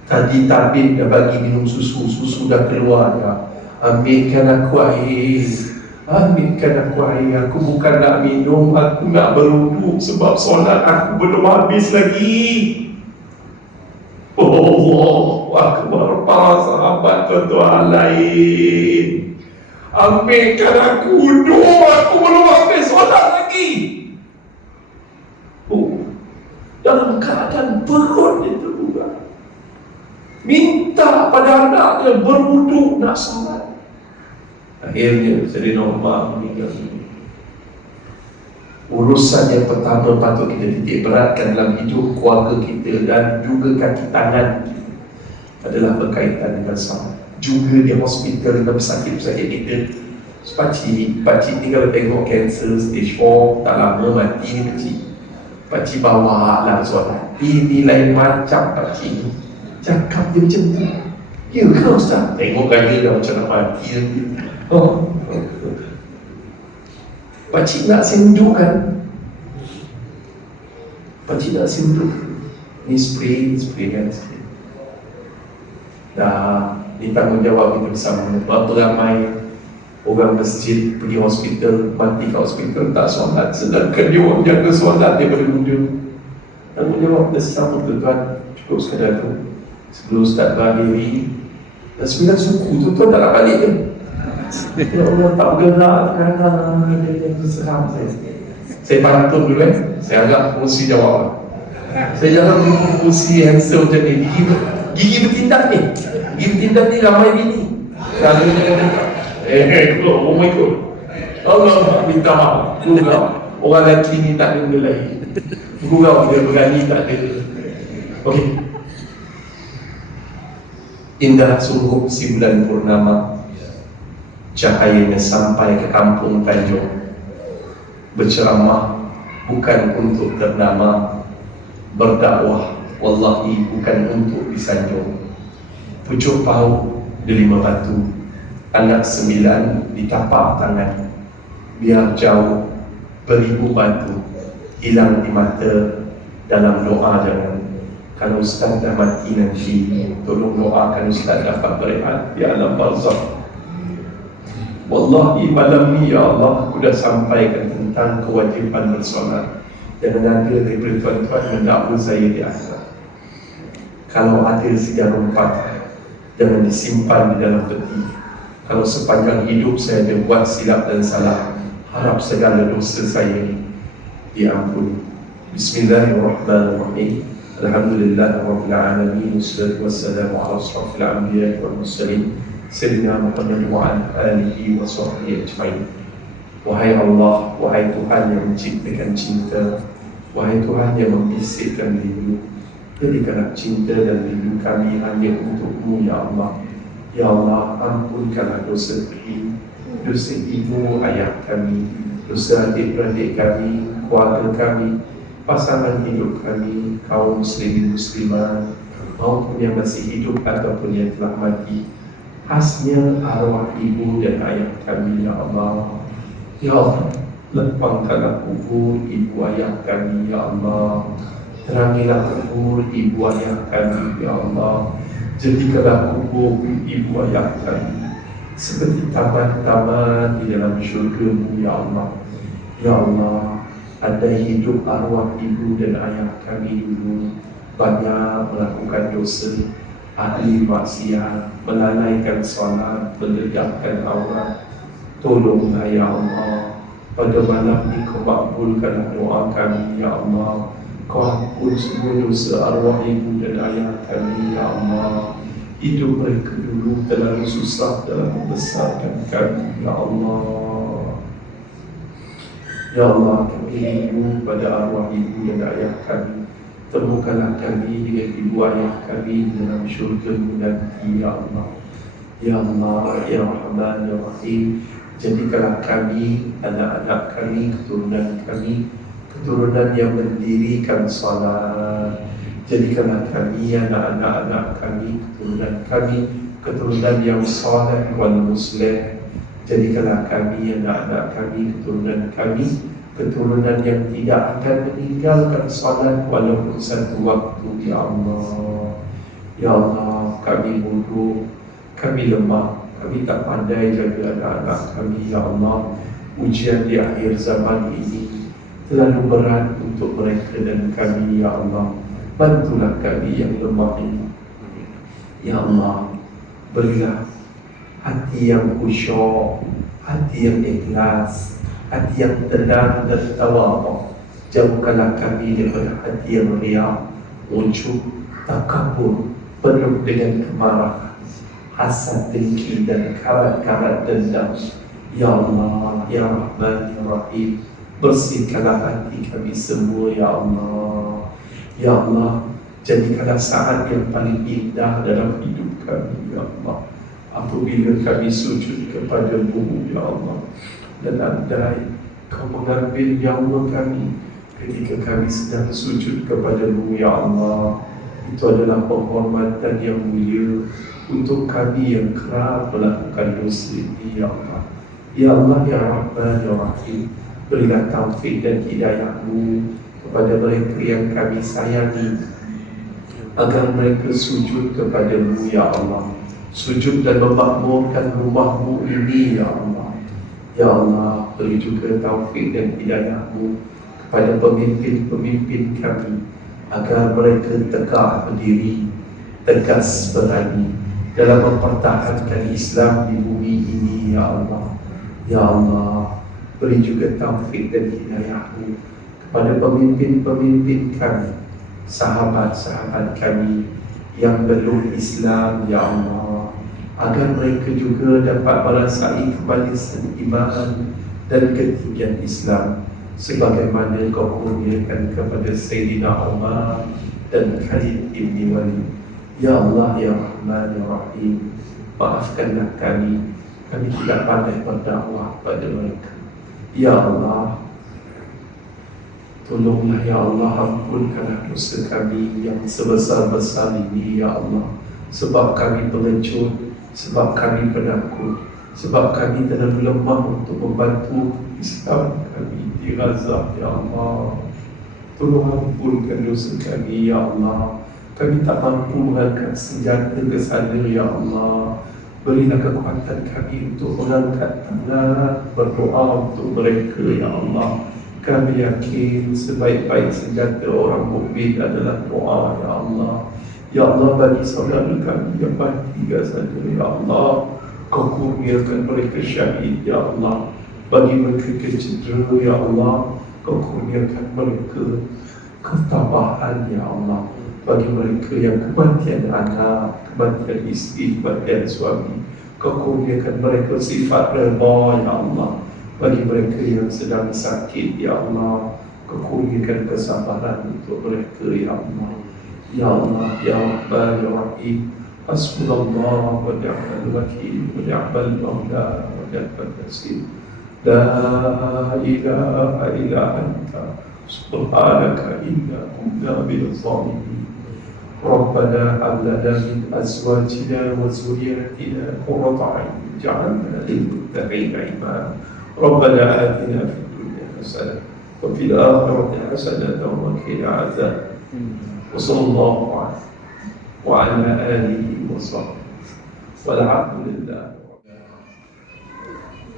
Tadi tabib dah bagi minum susu dah keluar dah. Ambilkan aku air. Aku bukan nak minum, aku nak berwuduk sebab solat aku belum habis lagi. Oh, akbar, para sahabat tuan-tuan lain. Ambilkan aku wuduk, aku belum habis solat lagi. Dalam keadaan perut dia terbuka, minta pada anaknya berwuduk nak solat. Akhirnya Sayyidina Umar meninggal dunia. Urusan yang pertama patut kita titik beratkan dalam hidup keluarga kita dan juga kaki tangan kita adalah berkaitan dengan salat. Juga di hospital dengan pesakit-pesakit kita. Pakcik ni kalau tengok kanser stage 4 tak lama mati ni pakcik bawa lah solat. Ini lain macam pakcik ni, cakap dia macam tu. Ya ke Ustaz? Tengok gaya dah macam nak mati lagi. Pakcik nak sendu kan? Ni spray kan sikit. Dah, ni tanggungjawab kita bersama. Berapa ramai orang masjid pergi hospital, mati kat hospital tak solat, sedangkan dia orang jaga solat daripada muda. Tanggungjawab kita bersama tuan-tuan. Cukup sekadar tu. Sebelum Ustaz berdiri, dah 9 suku tuan-tuan tak nak balik ke? Ya Allah, tak bergerak kerana dia seram saya. Saya pantun dulu saya agak fungsi jawab. Saya jangan fungsi handsome macam ni. Gigi bertindak ni ramai bini. Kalau dia kata oh my God, Allah minta maaf. Gurau, orang lelaki ni tak ada benda lain. Gurau dia berani tak ada. Okey. Indah sungguh si bulan purnama, cahayanya sampai ke kampung Tanjung. Berceramah bukan untuk ternama, berdakwah wallahi bukan untuk disanjung. Pucuk paut delima batu, anak 9 di tapak tangan. Biar jauh beribu batu, hilang di mata, dalam doa jangan. Kalau Ustaz dah mati nanti, tolong doakan Ustaz dapat berehat di alam barzakh. Wallahi malam ni ya Allah, aku dah sampaikan tentang kewajiban bersolat. Jangan ada daripada tuan-tuan mendakwa saya di akhirat. Kalau ada sejarah 4 jangan disimpan di dalam peti. Kalau sepanjang hidup saya ada buat silap dan salah, harap segala dosa saya diampuni. Bismillahirrahmanirrahim. Alhamdulillahirabbil alamin. Wassalatu wassalamu ala asyrafil anbiya'i wal mursalin sayyidina Muhammad wa ala alihi wa sahbihi ajma'in. Wahai Allah, wahai Tuhan yang menciptakan cinta, wahai Tuhan yang membisikkan rindu, jadikanlah cinta dan rindu kami hanya untuk-Mu, ya Allah. Ya Allah, ampunkanlah dosa kami, dosa ibu ayah kami, dosa adik-beradik kami, keluarga kami, pasangan hidup kami, kaum muslimin muslimat, maupun yang masih hidup ataupun yang telah mati, khasnya arwah ibu dan ayah kami, ya Allah. Ya Allah, lapangkanlah kubur ibu ayah kami, ya Allah. Terangilah kubur ibu ayah kami, ya Allah. Jadikanlah kubur ibu ayah kami seperti taman-taman di dalam syurga-Mu, ya Allah. Ya Allah, ada hidup arwah ibu dan ayah kami dulu banyak melakukan dosa, ahli maksiat, melalaikan solat, meledakkan aurat. Tolonglah ya Allah, pada malam ini Kau makbulkanlah doa kami, ya Allah. Kau ampun semua dosa arwah ibu dan ayah kami, ya Allah. Hidup mereka dulu terlalu susah dalam membesarkan kami, ya Allah. Ya Allah, kami rindu pada arwah ibu dan ayah kami. Temukanlah kami dengan ibu ayah kami dalam syurga-Mu nanti, ya Allah. Ya Allah, ya Rahman, ya Rahim. Jadikanlah kami, anak-anak kami, keturunan yang mendirikan salat. Jadikanlah kami, anak-anak kami, keturunan yang saleh wal muslim. Jadikanlah kami, anak-anak kami, keturunan yang tidak akan meninggalkan salat walaupun satu waktu, ya Allah. Ya Allah, kami bodoh, kami lemah, kami tak pandai jaga anak-anak kami, ya Allah. Ujian di akhir zaman ini terlalu berat untuk mereka dan kami, ya Allah. Bantulah kami yang lemah ini, ya Allah. Berilah hati yang khusyuk, hati yang ikhlas, hati yang tenang dan tawadhu. Jauhkanlah kami daripada hati yang riak, ujub, takabur, penuh dengan kemarahan, hasad, dengki dan karat-karat dendam. Ya Allah, ya Rahman, ya Rahim, bersihkanlah hati kami semua, ya Allah. Ya Allah, jadikanlah saat yang paling indah dalam hidup kami, ya Allah, apabila kami sujud kepada-Mu, ya Allah. Dan andai Kau mengambil nyawa kami ketika kami sedang sujud kepada-Mu, ya Allah, itu adalah penghormatan yang mulia untuk kami yang kerap melakukan dosa ini, ya Allah. Ya Allah, ya Rahman, ya Rahim, berilah taufik dan hidayah-Mu kepada mereka yang kami sayangi, agar mereka sujud kepada-Mu, ya Allah. Sujud dan memakmurkan rumah-Mu ini, ya Allah. Ya Allah, beri juga taufik dan hidayah-Mu kepada pemimpin-pemimpin kami, agar mereka tegak berdiri, tegas berani dalam mempertahankan Islam di bumi ini, ya Allah. Ya Allah, beri juga taufik dan hidayah-Mu kepada pemimpin-pemimpin kami, sahabat-sahabat kami yang belum Islam, ya Allah, agar mereka juga dapat merasai kebalisan iman dan ketinggian Islam, sebagaimana Kau kurniakan kepada Sayyidina Umar dan Khalid ibn Walid. Ya Allah, ya Rahman, ya Rahim, maafkanlah kami tidak pandai berdakwah pada mereka. Ya Allah, tolonglah ya Allah, ampunkanlah dosa kami yang sebesar-besar ini, ya Allah. Sebab kami pengecut, sebab kami penakut, sebab kami terlalu lemah untuk membantu Islam kami di Gaza, ya Allah. Tolong ampunkan dosa kami, ya Allah. Kami tak mampu mengangkat senjata ke sana, ya Allah. Berilah kekuatan kami untuk mengangkat tangan, berdoa untuk mereka, ya Allah. Kami yakin sebaik-baik senjata orang mukmin adalah doa, ya Allah. Ya Allah, bagi saudara kami yang mati saja, Ya Allah, Kau kurniakan mereka syahid, Ya Allah. Bagi mereka kecedera, Ya Allah, Kau kurniakan mereka ketabahan, Ya Allah. Bagi mereka yang kematian anak, kematian isteri, kematian suami, Kau kurniakan mereka sifat redha, Ya Allah. Bagi mereka yang sedang sakit, Ya Allah, Kau kurniakan kesabaran untuk mereka, Ya Allah. Ya Allah, Ya Rabbal Ya Rahim, Hasbunallah wa ni'mal wakil wa ni'mal mawla wa ni'mal nasir. La ilaha illa anta subhanaka inna kunna minadh dhalimin. Rabbana hab lana min azwajina wa dhurriyyatina qurrata a'yun waj'alna lil muttaqina imama. Rabbana atina fid dunya hasanah wa fil akhirati hasanah wa qina adzaban. Wassallallahu wa ala alihi wa sahbihi walhamdulillah.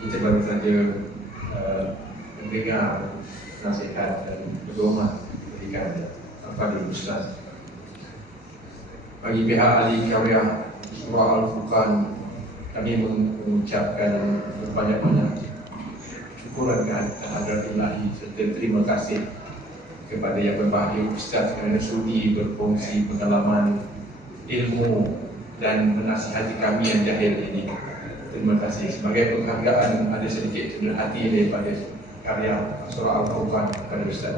Kita baru saja mendengar nasihat dan pedoman berikan kepada Ustaz. Bagi pihak ahli karya Surah Al-Furqan, kami mengucapkan berbanyak-banyak syukuran kehadirat Ilahi serta terima kasih kepada Yang Berbahagia Ustaz kerana sudi berkongsi pengalaman, ilmu dan menasihati kami yang jahil ini. Terima kasih. Sebagai penghargaan, ada sedikit cendera hati daripada karya Surah Al-Furqan kepada Ustaz.